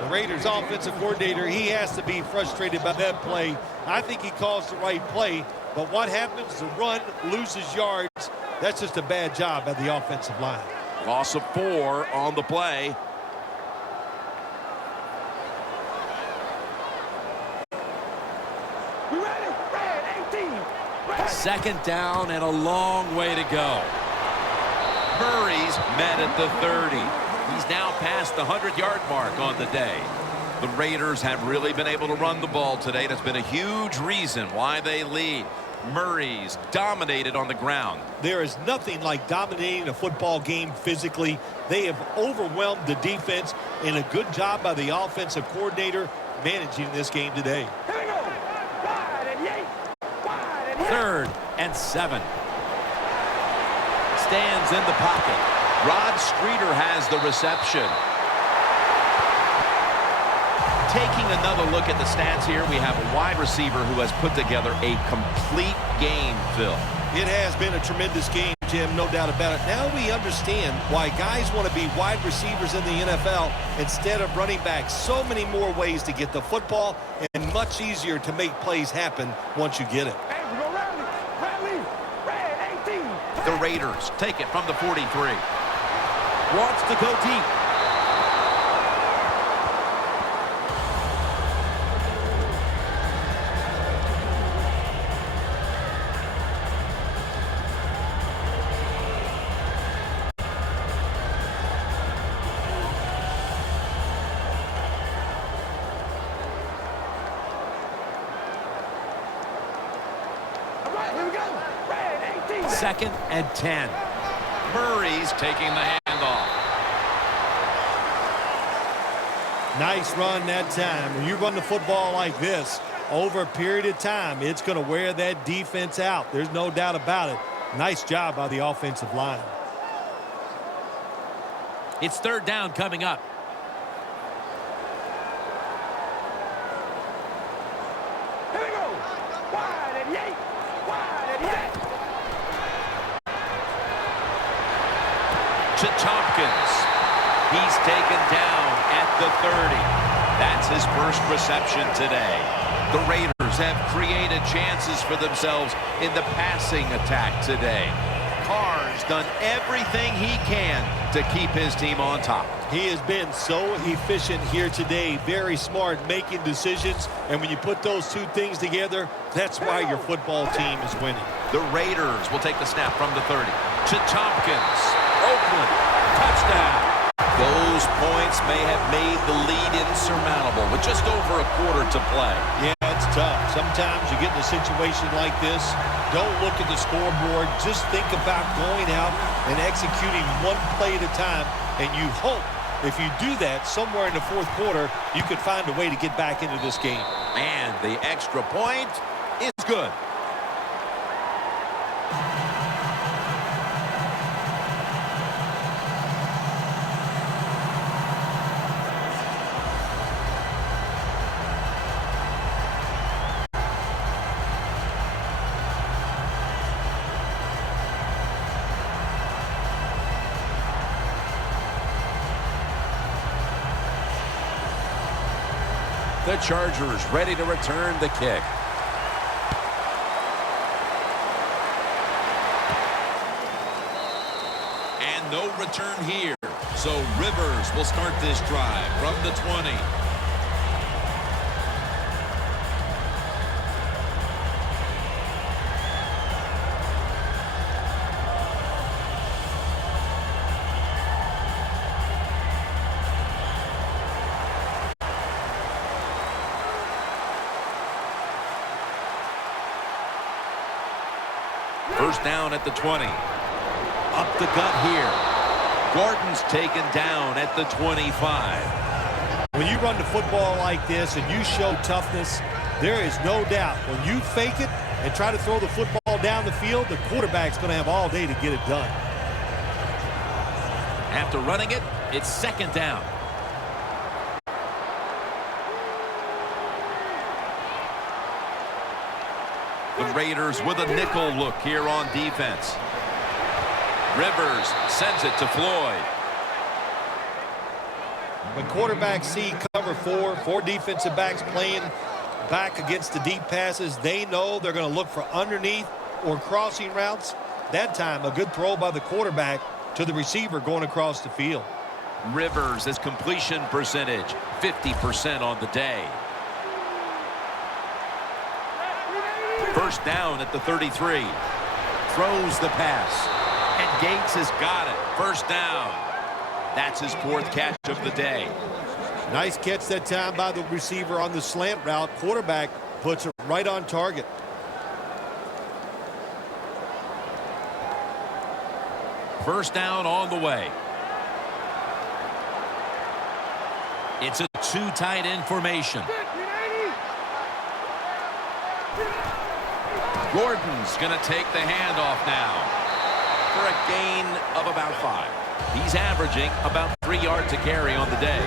The Raiders offensive coordinator, he has to be frustrated by that play. I think he calls the right play, but what happens? The run loses yards. That's just a bad job by the offensive line. Loss of 4 on the play. Second down and a long way to go. Murray's met at the 30. He's now past the 100-yard mark on the day. The Raiders have really been able to run the ball today. That's been a huge reason why they lead. Murray's dominated on the ground. There is nothing like dominating a football game physically. They have overwhelmed the defense, and a good job by the offensive coordinator managing this game today. Here we go. Wide and yank. Wide and yank. 3rd and 7. Stands in the pocket. Rod Streeter has the reception. Taking another look at the stats here, we have a wide receiver who has put together a complete game, Phil. It has been a tremendous game, Jim, no doubt about it. Now we understand why guys want to be wide receivers in the NFL instead of running backs. So many more ways to get the football and much easier to make plays happen once you get it. Hey, we go rally. Rally. Red 18. The Raiders take it from the 43. Wants to go deep. All right, here we go. Red 18. 2nd and 10. Murray's taking the handoff. Nice run that time. When you run the football like this, over a period of time, it's going to wear that defense out. There's no doubt about it. Nice job by the offensive line. It's 3rd down coming up. Here we go. Wide and yank. Wide and yank. To Tompkins. He's taken down at the 30. That's his first reception today. The Raiders have created chances for themselves in the passing attack today. Carr's done everything he can to keep his team on top. He has been so efficient here today. Very smart making decisions. And when you put those two things together, that's why your football team is winning. The Raiders will take the snap from the 30. To Tompkins. Oakland. Touchdown. Those points may have made the lead insurmountable with just over a quarter to play. Yeah, it's tough. Sometimes you get in a situation like this, don't look at the scoreboard. Just think about going out and executing one play at a time. And you hope if you do that somewhere in the 4th quarter, you could find a way to get back into this game. And the extra point is good. The Chargers ready to return the kick. And no return here. So Rivers will start this drive from the 20. First down at the 20. Up the gut here. Gordon's taken down at the 25. When you run the football like this and you show toughness, there is no doubt when you fake it and try to throw the football down the field, the quarterback's going to have all day to get it done. After running it, it's 2nd down. The Raiders with a nickel look here on defense. Rivers sends it to Floyd. When quarterbacks see cover 4 defensive backs playing back against the deep passes, they know they're going to look for underneath or crossing routes. That time, a good throw by the quarterback to the receiver going across the field. Rivers' his completion percentage, 50% on the day. First down at the 33. Throws the pass. And Gates has got it. First down. That's his 4th catch of the day. Nice catch that time by the receiver on the slant route. Quarterback puts it right on target. First down on the way. It's a two tight end formation. Gordon's going to take the handoff now for a gain of about 5. He's averaging about 3 yards a carry on the day.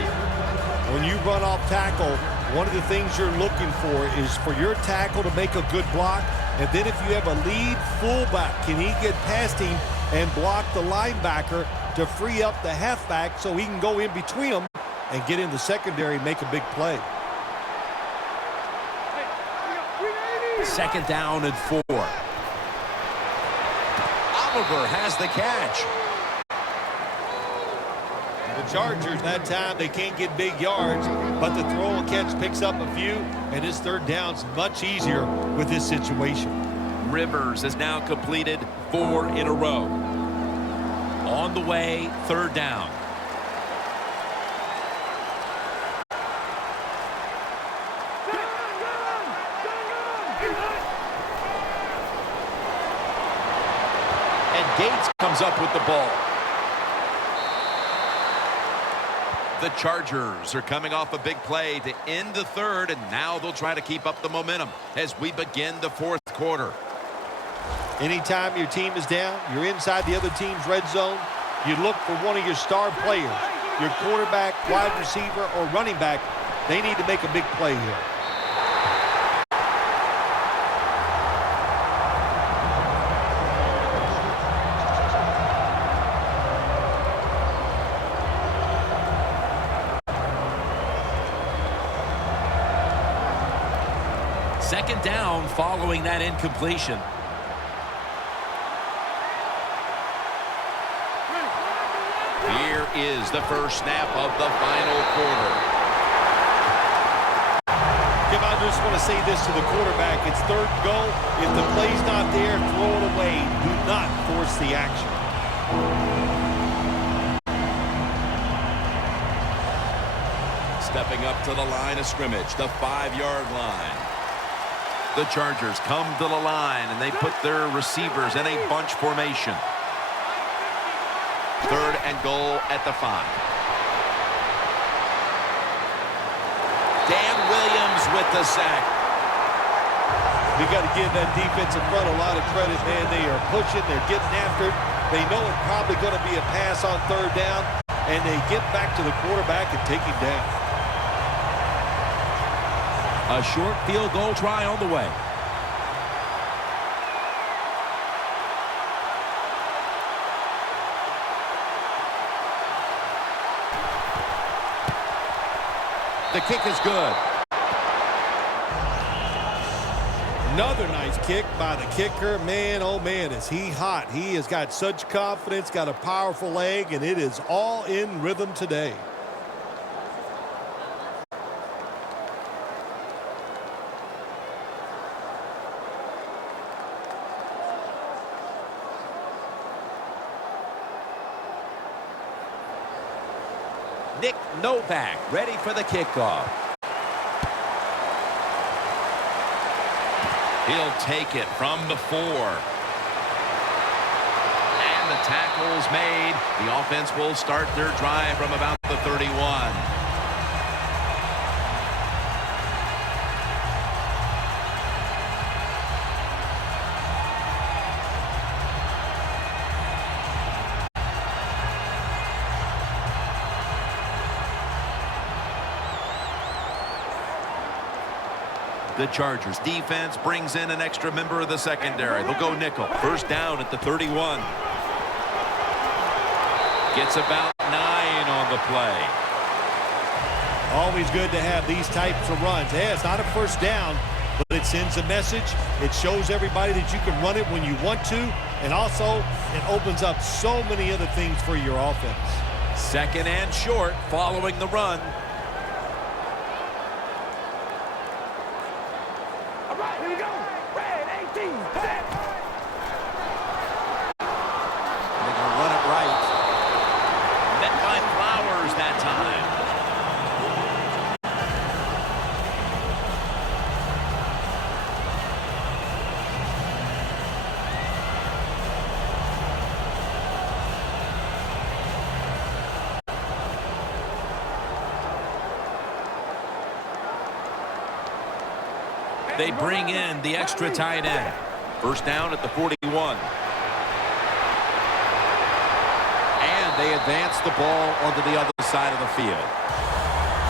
When you run off tackle, one of the things you're looking for is for your tackle to make a good block. And then if you have a lead fullback, can he get past him and block the linebacker to free up the halfback so he can go in between them and get in the secondary and make a big play. Second down and 4. Oliver has the catch. The Chargers, that time, they can't get big yards, but the throw and catch picks up a few, and his third down's much easier with this situation. Rivers has now completed 4 in a row. On the way, third down. And Gates comes up with the ball. The Chargers are coming off a big play to end the third, and now they'll try to keep up the momentum as we begin the fourth quarter. Anytime your team is down, you're inside the other team's red zone, you look for one of your star players, your quarterback, wide receiver, or running back. They need to make a big play here. Second down following that incompletion. Here is the first snap of the final quarter. Kim, I just want to say this to the quarterback. It's third and goal. If the play's not there, throw it away. Do not force the action. Stepping up to the line of scrimmage, the 5-yard line. The Chargers come to the line, and they put their receivers in a bunch formation. Third and goal at the 5. Dan Williams with the sack. We got to give that defensive front a lot of credit, man. They are pushing. They're getting after it. They know it's probably going to be a pass on third down, and they get back to the quarterback and take him down. A short field goal try on the way. The kick is good. Another nice kick by the kicker. Man, oh man, is he hot. He has got such confidence, got a powerful leg, and it is all in rhythm today. Nick Novak ready for the kickoff. He'll take it from the 4. And the tackle's made. The offense will start their drive from about the 31. The Chargers defense brings in an extra member of the secondary. They'll go nickel. First down at the 31. Gets about 9 on the play. Always good to have these types of runs. Yeah, it's not a first down, but it sends a message. It shows everybody that you can run it when you want to, and also it opens up so many other things for your offense. Second and short following the run. Here we go. Red 18. Set. They're going to run it right. Met by Flowers that time. They bring in the extra tight end. First down at the 41. And they advance the ball onto the other side of the field.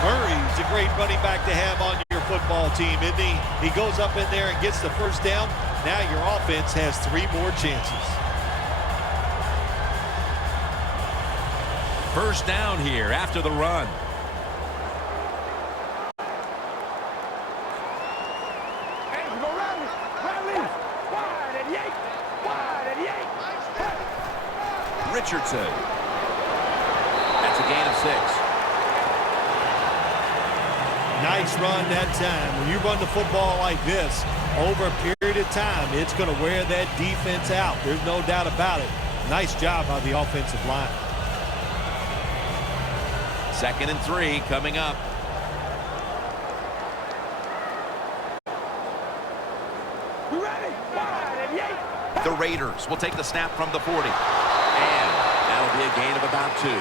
Murray's a great running back to have on your football team, isn't he? He goes up in there and gets the first down. Now your offense has 3 more chances. First down here after the run. Richardson. That's a gain of 6. Nice run that time. When you run the football like this, over a period of time, it's going to wear that defense out. There's no doubt about it. Nice job by the offensive line. 2nd and 3 coming up. The Raiders will take the snap from the 40. And that'll be a gain of about 2.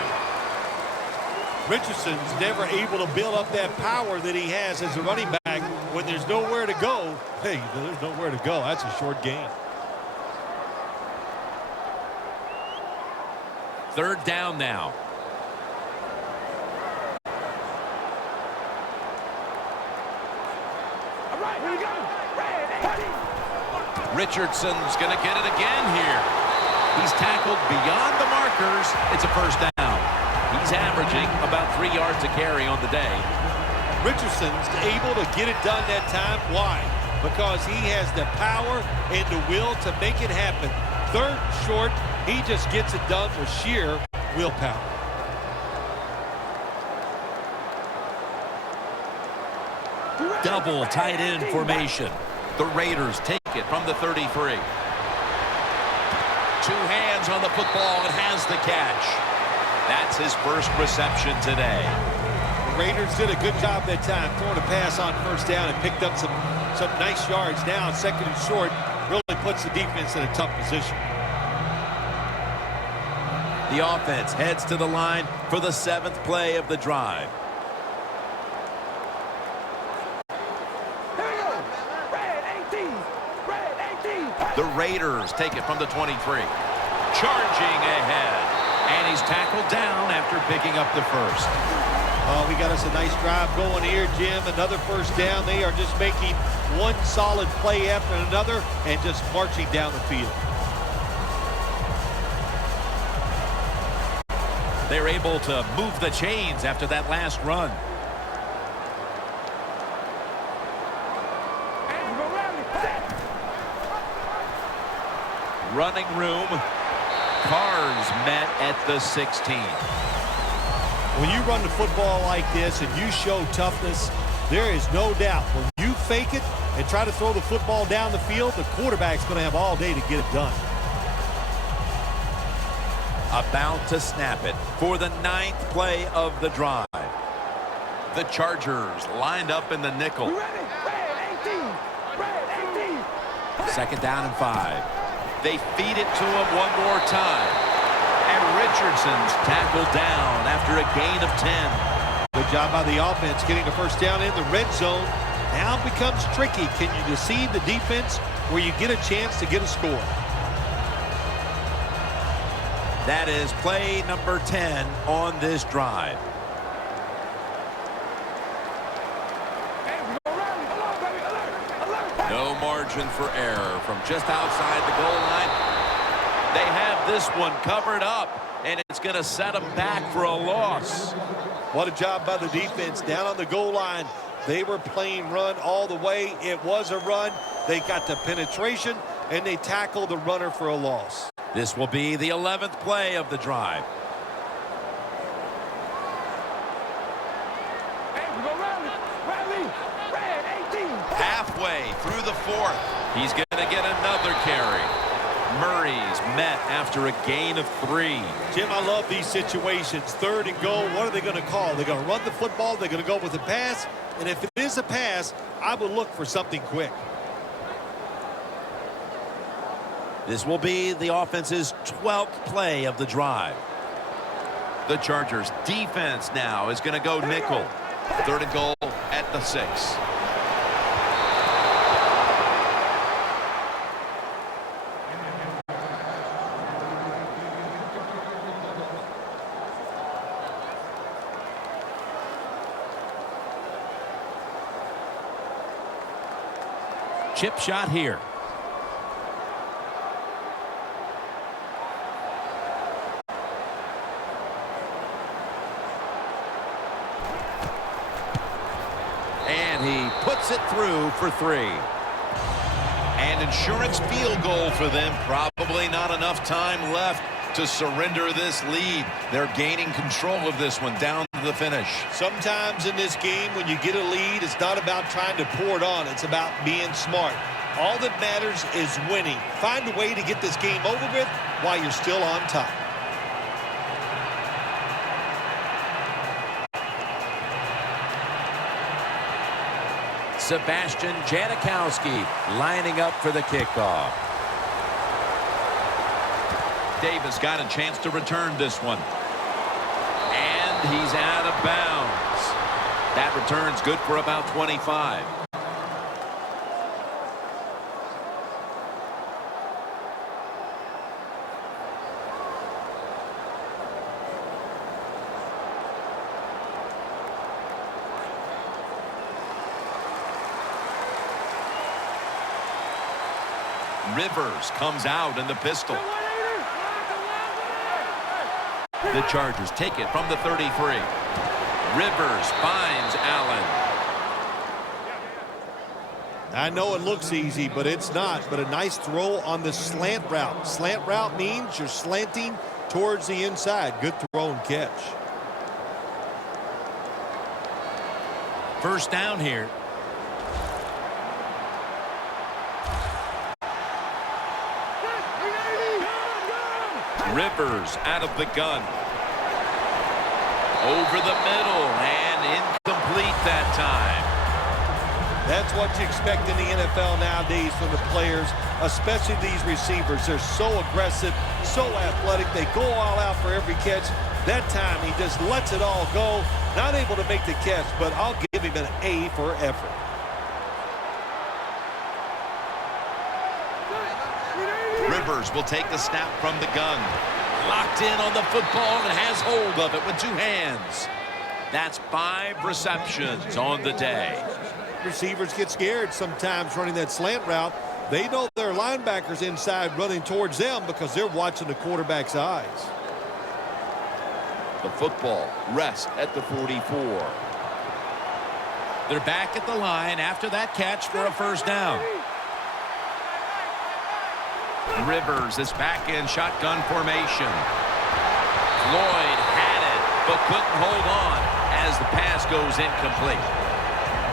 Richardson's never able to build up that power that he has as a running back. When there's nowhere to go, hey, there's nowhere to go. That's a short gain. 3rd down now. Richardson's going to get it again here. He's tackled beyond the markers. It's a first down. He's averaging about 3 yards a carry on the day. Richardson's able to get it done that time. Why? Because he has the power and the will to make it happen. 3rd and short, he just gets it done with sheer willpower. Double tight end formation. The Raiders take it from the 33. 2 hands on the football and has the catch. That's his first reception today. The Raiders did a good job that time throwing a pass on first down and picked up some nice yards. Now 2nd and short really puts the defense in a tough position. The offense heads to the line for the 7th play of the drive. The Raiders take it from the 23. Charging ahead. And he's tackled down after picking up the first. Oh, we got us a nice drive going here, Jim. Another first down. They are just making one solid play after another and just marching down the field. They're able to move the chains after that last run. Running room. Carrs met at the 16. When you run the football like this and you show toughness, there is no doubt when you fake it and try to throw the football down the field, the quarterback's going to have all day to get it done. About to snap it for the 9th play of the drive. The Chargers lined up in the nickel. 2nd down and 5. They feed it to him one more time. And Richardson's tackled down after a gain of 10. Good job by the offense getting the first down in the red zone. Now it becomes tricky. Can you deceive the defense where you get a chance to get a score? That is play number 10 on this drive. No margin for error from just outside the goal line. They have this one covered up, and it's going to set them back for a loss. What a job by the defense down on the goal line. They were playing run all the way. It was a run. They got the penetration, and they tackled the runner for a loss. This will be the 11th play of the drive. Halfway through the 4th, he's going to get another carry. Murray's met after a gain of 3. Jim, I love these situations. 3rd and goal, what are they going to call? They're going to run the football, they're going to go with a pass, and if it is a pass, I would look for something quick. This will be the offense's 12th play of the drive. The Chargers defense now is going to go nickel. 3rd and goal at the 6. chip shot here. And he puts it through for 3. An insurance field goal for them. Probably not enough time left to surrender this lead. They're gaining control of this one down to the finish. Sometimes in this game, when you get a lead, it's not about trying to pour it on. It's about being smart. All that matters is winning. Find a way to get this game over with while you're still on top. Sebastian Janikowski lining up for the kickoff. Davis got a chance to return this one. And he's out of bounds. That return's good for about 25. Rivers comes out in the pistol. The Chargers take it from the 33. Rivers finds Allen. I know it looks easy, but it's not. But a nice throw on the slant route. Slant route means you're slanting towards the inside. Good throw and catch. First down here. Rivers out of the gun. Over the middle and incomplete that time. That's what you expect in the NFL nowadays from the players, especially these receivers. They're so aggressive, so athletic. They go all out for every catch. That time he just lets it all go. Not able to make the catch, but I'll give him an A for effort. Rivers will take the snap from the gun. Locked in on the football and has hold of it with 2 hands. That's 5 receptions on the day. Receivers get scared sometimes running that slant route. They know their linebackers inside running towards them because they're watching the quarterback's eyes. The football rests at the 44. They're back at the line after that catch for a first down. Rivers is back in shotgun formation. Floyd had it, but couldn't hold on as the pass goes incomplete.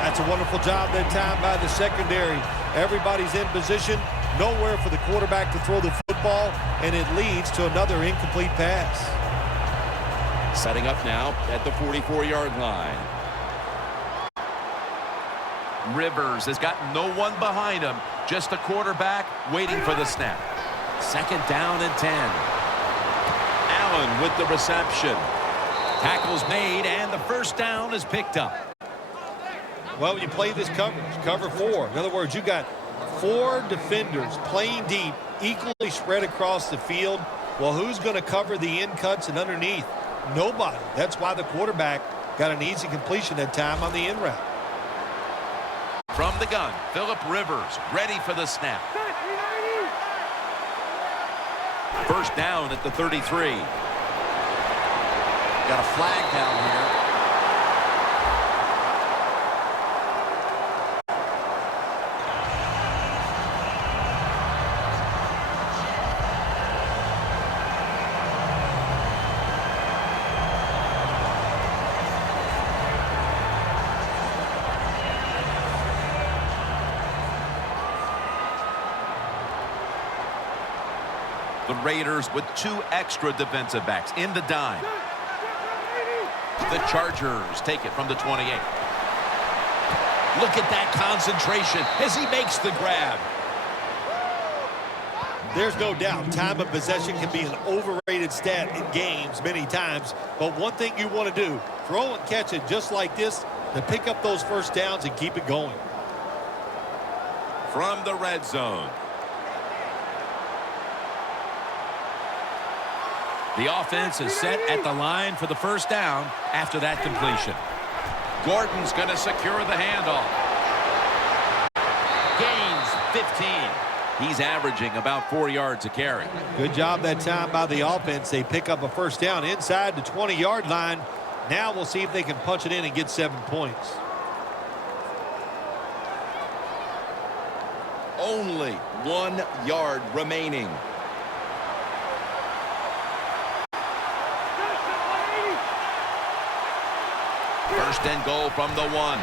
That's a wonderful job that time by the secondary. Everybody's in position, nowhere for the quarterback to throw the football, and it leads to another incomplete pass. Setting up now at the 44-yard line. Rivers has got no one behind him, just a quarterback waiting for the snap. Second down and 10. Allen with the reception. Tackle's made, and the first down is picked up. Well, you play this coverage, cover 4. In other words, you got 4 defenders playing deep, equally spread across the field. Well, who's going to cover the in cuts and underneath? Nobody. That's why the quarterback got an easy completion that time on the in route. From the gun, Phillip Rivers ready for the snap. First down at the 33. Got a flag down here. The Raiders with 2 extra defensive backs in the dime. The Chargers take it from the 28. Look at that concentration as he makes the grab. There's no doubt time of possession can be an overrated stat in games many times. But one thing you want to do, throw and catch it just like this to pick up those first downs and keep it going. From the red zone. The offense is set at the line for the first down after that completion. Gordon's going to secure the handoff. Gains 15. He's averaging about 4 yards a carry. Good job that time by the offense. They pick up a first down inside the 20-yard line. Now we'll see if they can punch it in and get 7 points. Only 1 yard remaining. First and goal from the 1.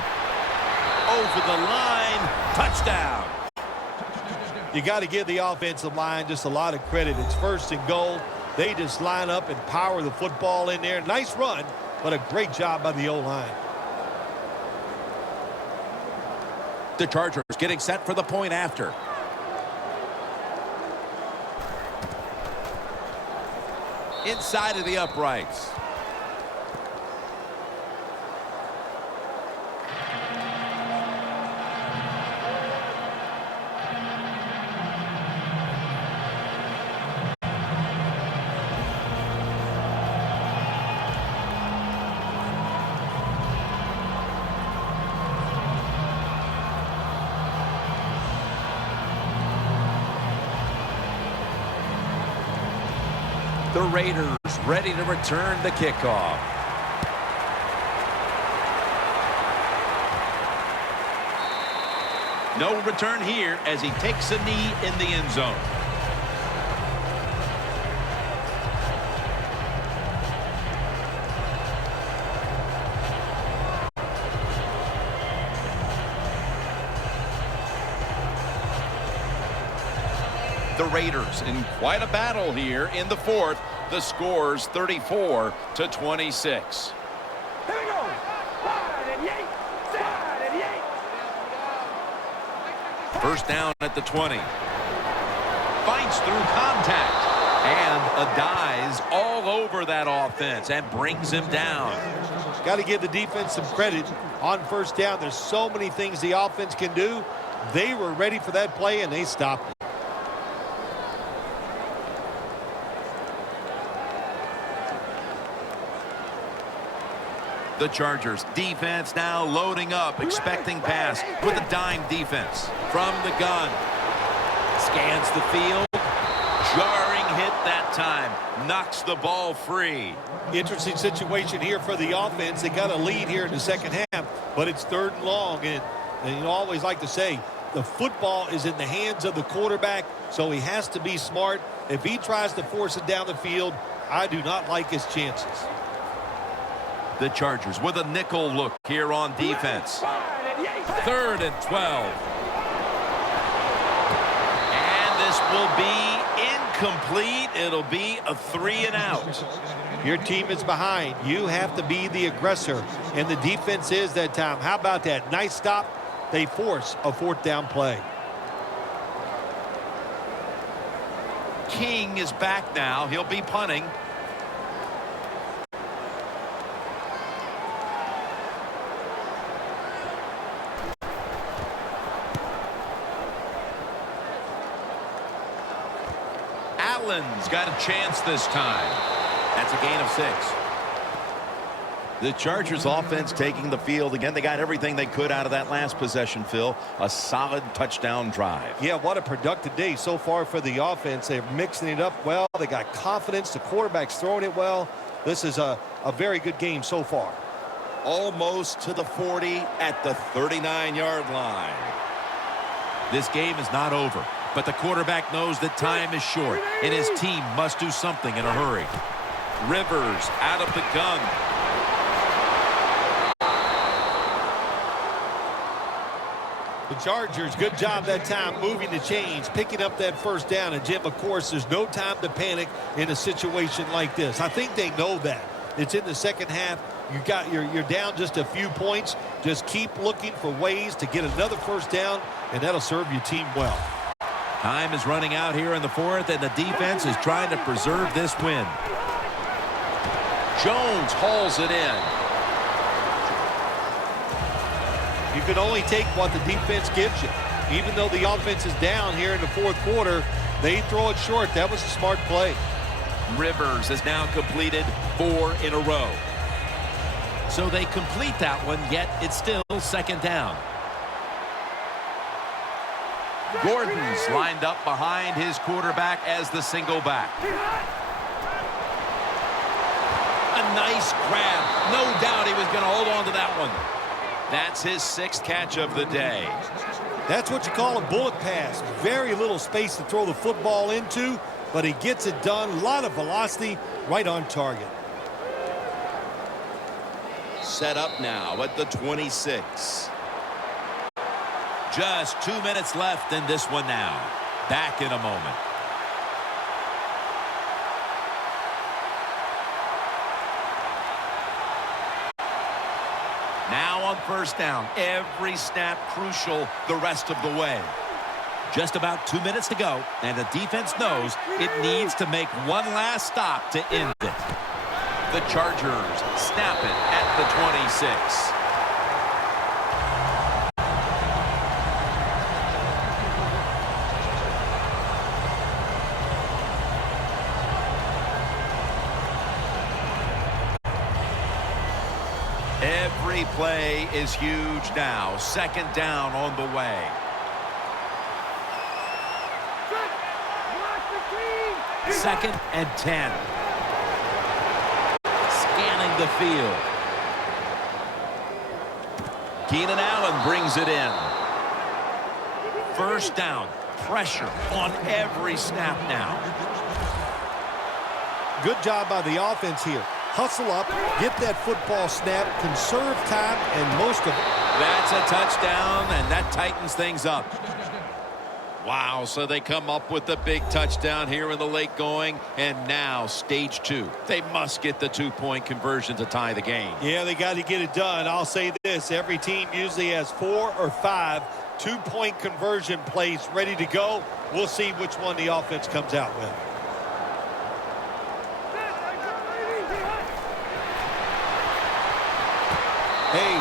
Over the line. Touchdown. You got to give the offensive line just a lot of credit. It's first and goal. They just line up and power the football in there. Nice run, but a great job by the O-line. The Chargers getting set for the point after. Inside of the uprights. The Raiders ready to return the kickoff. No return here as he takes a knee in the end zone. The Raiders in quite a battle here in the fourth. The score's 34-26. Here we go. Wide and yank. Wide and yank. First down at the 20. Fights through contact. And dives all over that offense and brings him down. Got to give the defense some credit on first down. There's so many things the offense can do. They were ready for that play, and they stopped it. The Chargers defense now loading up, expecting pass with a dime defense. From the gun. Scans the field. Jarring hit that time. Knocks the ball free. Interesting situation here for the offense. They got a lead here in the second half, but it's 3rd and long. And you always like to say, the football is in the hands of the quarterback, so he has to be smart. If he tries to force it down the field, I do not like his chances. The Chargers with a nickel look here on defense. 3rd and 12. And this will be incomplete. It'll be a 3 and out. Your team is behind. You have to be the aggressor, and the defense is that time. How about that? Nice stop. They force a 4th down play. King is back now. He'll be punting. Allen's got a chance this time. That's a gain of 6. The Chargers offense taking the field again. They got everything they could out of that last possession, Phil. A solid touchdown drive. Yeah, what a productive day so far for the offense. They're mixing it up well. They got confidence. The quarterback's throwing it well. This is a very good game so far. Almost to the 40 at the 39-yard line. This game is not over, but the quarterback knows that time is short, and his team must do something in a hurry. Rivers out of the gun. The Chargers, good job that time moving the chains, picking up that first down. And, Jim, of course, there's no time to panic in a situation like this. I think they know that. It's in the second half. You're down just a few points. Just keep looking for ways to get another first down, and that'll serve your team well. Time is running out here in the fourth, and the defense is trying to preserve this win. Jones hauls it in. You can only take what the defense gives you. Even though the offense is down here in the fourth quarter, they throw it short. That was a smart play. Rivers has now completed 4 in a row. So they complete that one, yet it's still second down. Gordon's lined up behind his quarterback as the single back. A nice grab. No doubt he was going to hold on to that one. That's his 6th catch of the day. That's what you call a bullet pass. Very little space to throw the football into, but he gets it done. A lot of velocity, right on target. Set up now at the 26. Just 2 minutes left in this one now. Back in a moment. Now on first down. Every snap crucial the rest of the way. Just about 2 minutes to go, and the defense knows it needs to make one last stop to end it. The Chargers snap it at the 26. Every play is huge now. 2nd down on the way. Second and 10. Scanning the field. Keenan Allen brings it in. First down. Pressure on every snap now. Good job by the offense here. Hustle up, get that football snap, conserve time, and most of it. That's a touchdown, and that tightens things up. Wow, so they come up with the big touchdown here in the late going, and now stage 2. They must get the 2-point conversion to tie the game. Yeah, they got to get it done. I'll say this, every team usually has 4 or 5 2-point conversion plays ready to go. We'll see which one the offense comes out with. Hey,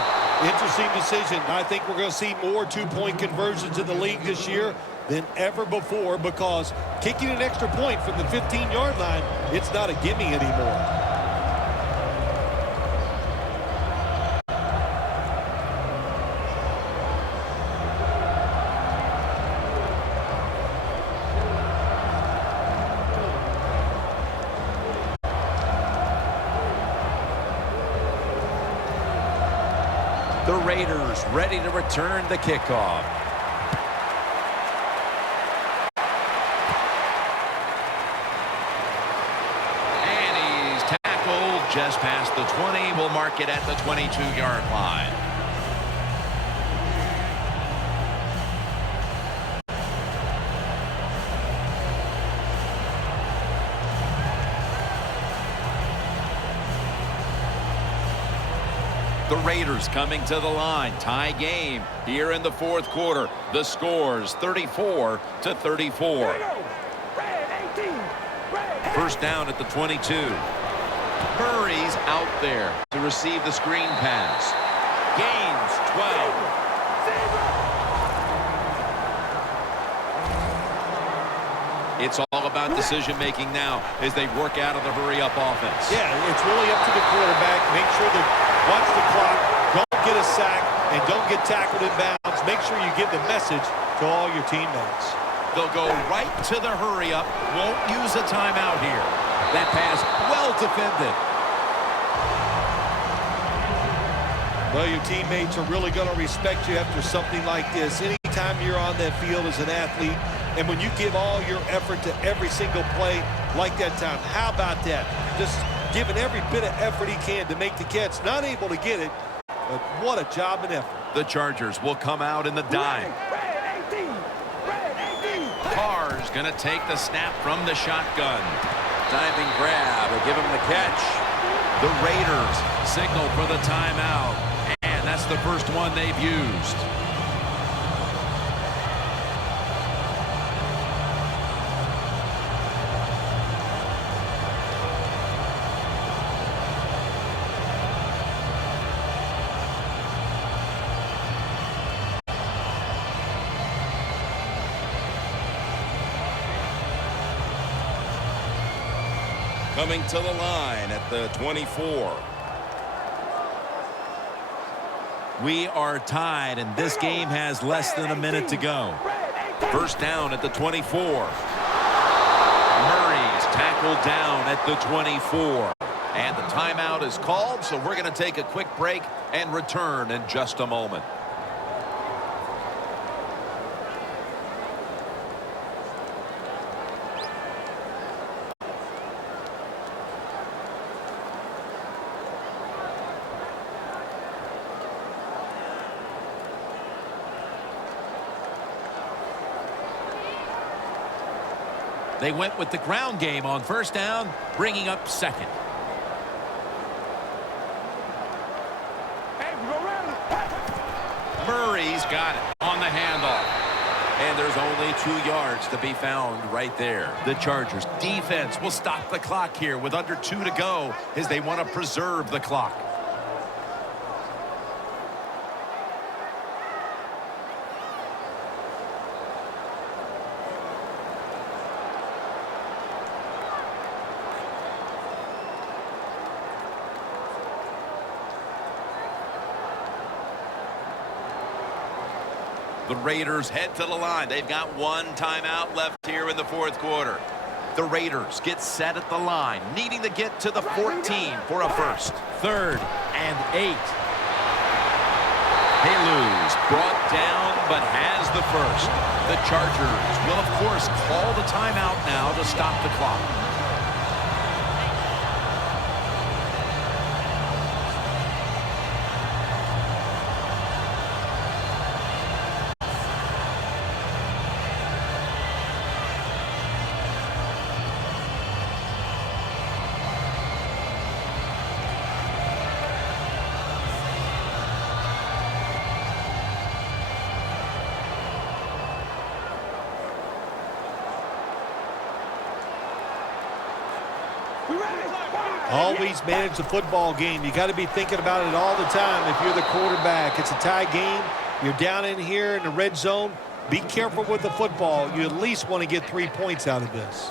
interesting decision. I think we're going to see more 2-point conversions in the league this year than ever before, because kicking an extra point from the 15-yard line, it's not a gimme anymore. The Raiders ready to return the kickoff. And he's tackled just past the 20. We'll mark it at the 22-yard line. The Raiders coming to the line. Tie game here in the 4th quarter. The score's 34-34. First down at the 22. Murray's out there to receive the screen pass. Gains 12. It's all about decision-making now as they work out of the hurry-up offense. Yeah, it's really up to the quarterback. Make sure to watch the clock, don't get a sack, and don't get tackled in bounds. Make sure you give the message to all your teammates. They'll go right to the hurry-up. Won't use a timeout here. That pass well defended. Well, your teammates are really going to respect you after something like this. Anytime you're on that field as an athlete, and when you give all your effort to every single play like that time, how about that? Just giving every bit of effort he can to make the catch. Not able to get it, but what a job and effort. The Chargers will come out in the dime. Carr's going to take the snap from the shotgun. Diving grab will give him the catch. The Raiders signal for the timeout, and that's the first one they've used. Coming to the line at the 24. We are tied, and this game has less than a minute to go. First down at the 24. Murray's tackled down at the 24. And the timeout is called, so we're going to take a quick break and return in just a moment. They went with the ground game on first down, bringing up second. Murray's got it on the handoff. And there's only 2 yards to be found right there. The Chargers defense will stop the clock here with under 2 to go as they want to preserve the clock. The Raiders head to the line. They've got 1 timeout left here in the 4th quarter. The Raiders get set at the line, needing to get to the 14 for a first. 3rd and 8. Haluz brought down but has the first. The Chargers will, of course, call the timeout now to stop the clock. Always manage the football game. You got to be thinking about it all the time if you're the quarterback. It's a tie game. You're down in here in the red zone. Be careful with the football. You at least want to get 3 points out of this.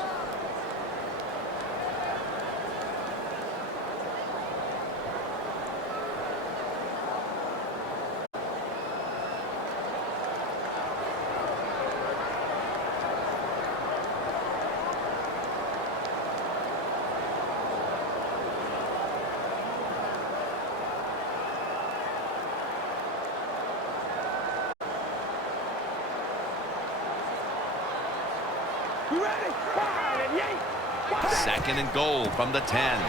Second and goal from the 10.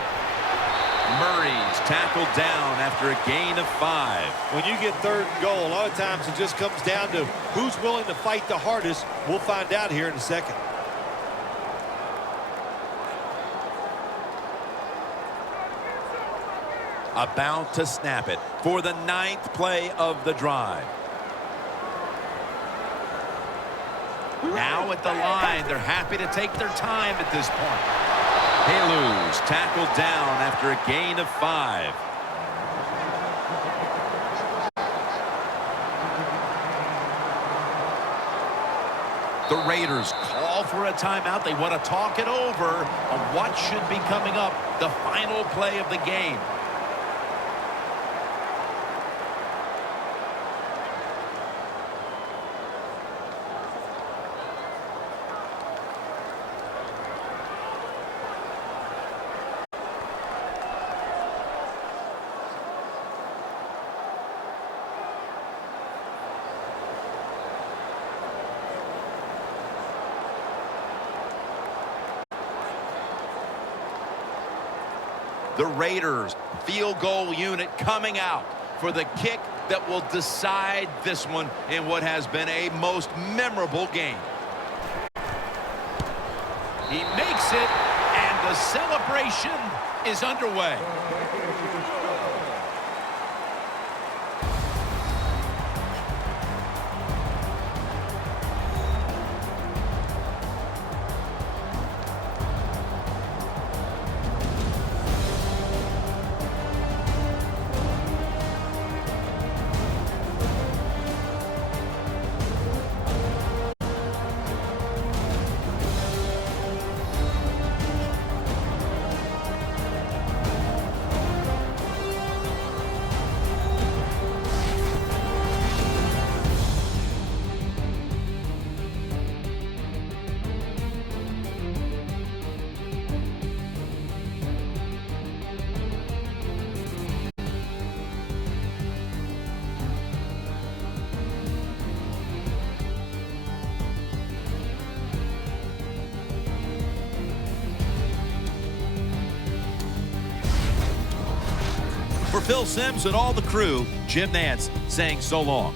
Murray's tackled down after a gain of 5. When you get 3rd and goal, a lot of times it just comes down to who's willing to fight the hardest. We'll find out here in a second. About to snap it for the 9th play of the drive. Now at the line, they're happy to take their time at this point. Haluz tackled down after a gain of 5. The Raiders call for a timeout. They want to talk it over on what should be coming up, the final play of the game. The Raiders field goal unit coming out for the kick that will decide this one in what has been a most memorable game. He makes it, and the celebration is underway. For Phil Simms and all the crew, Jim Nantz saying so long.